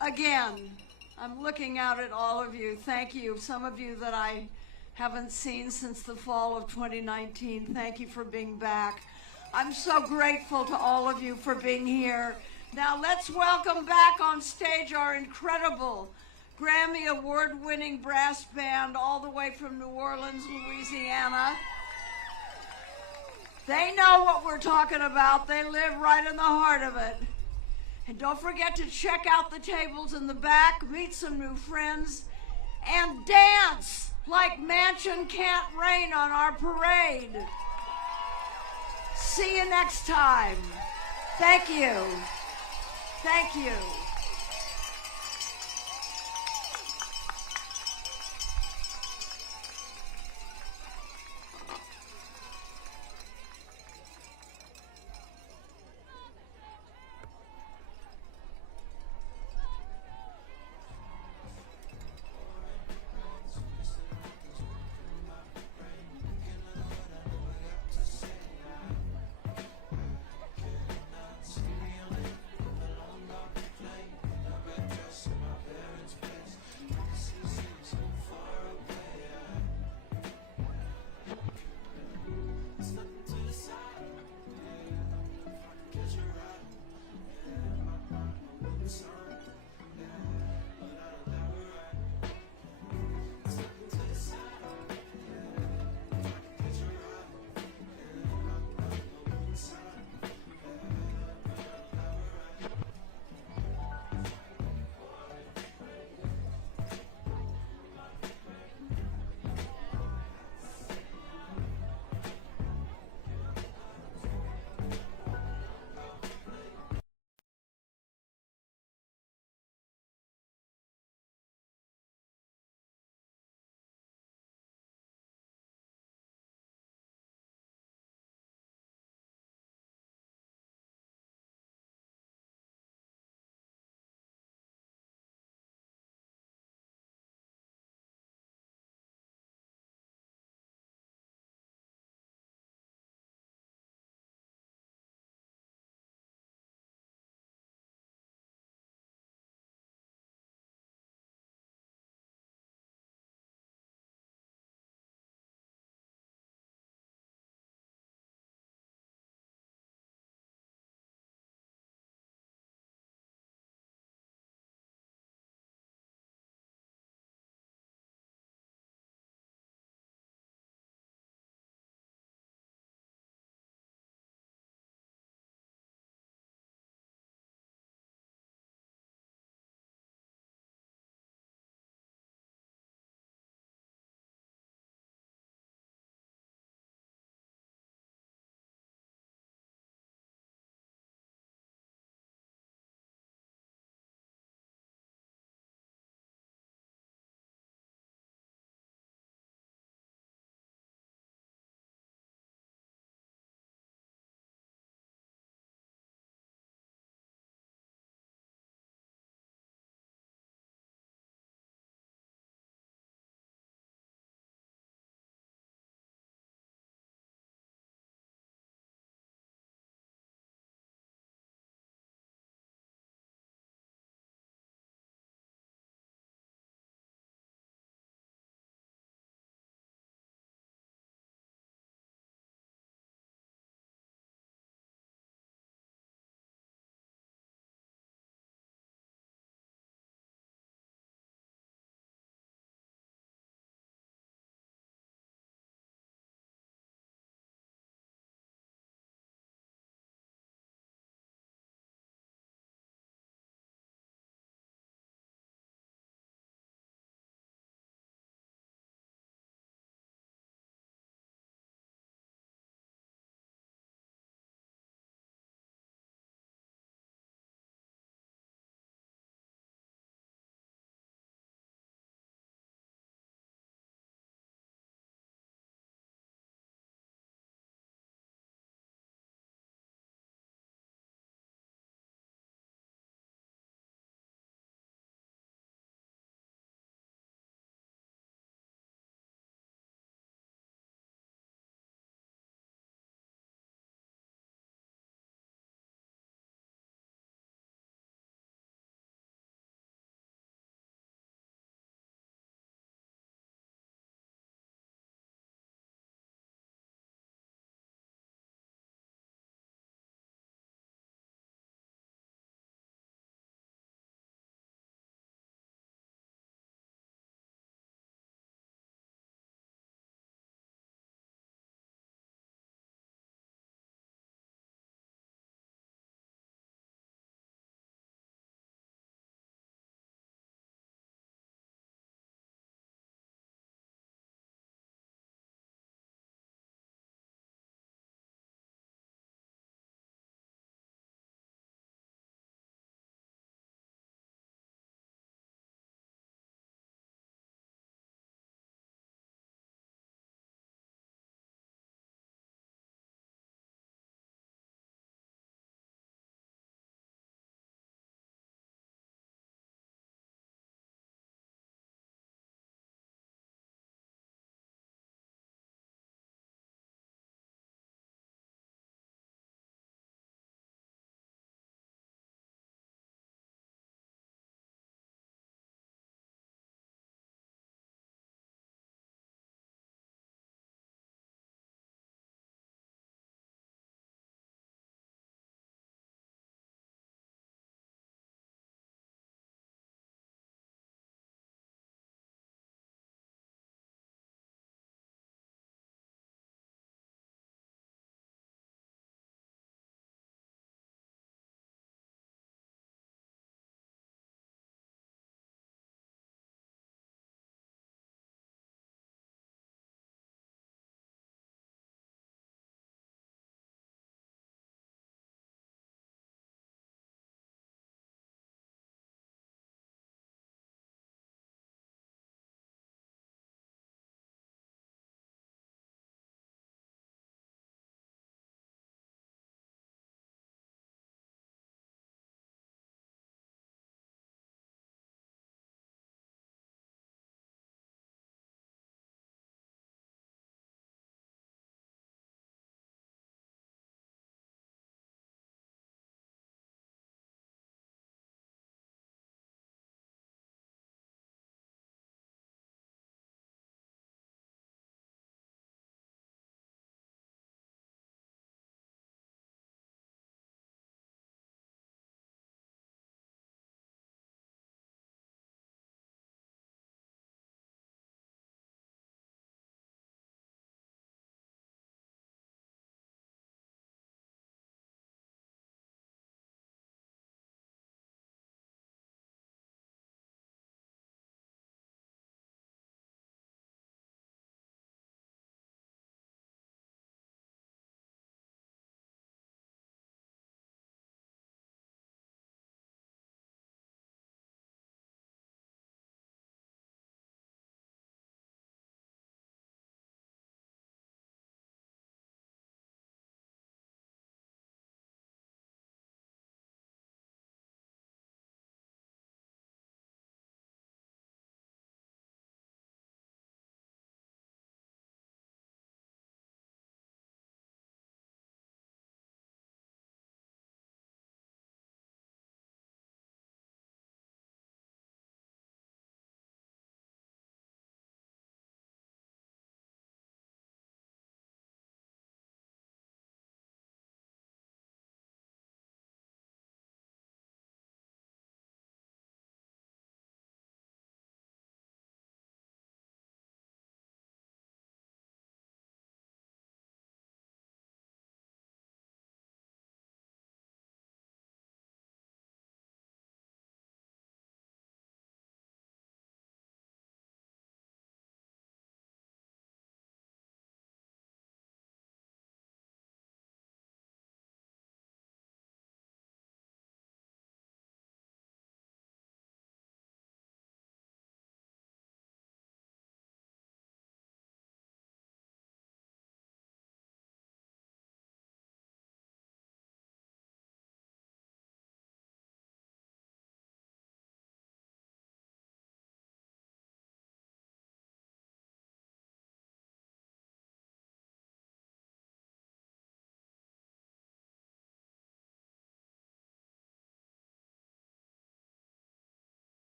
Again, I'm looking out at all of you. Thank you. Some of you that I haven't seen since the fall of 2019. Thank you for being back. I'm so grateful to all of you for being here. Now let's welcome back on stage our incredible Grammy Award-winning brass band all the way from New Orleans, Louisiana. They know what we're talking about. They live right in the heart of it. And don't forget to check out the tables in the back, meet some new friends, and dance like Mansion Can't Rain on our parade. See you next time. Thank you. Thank you.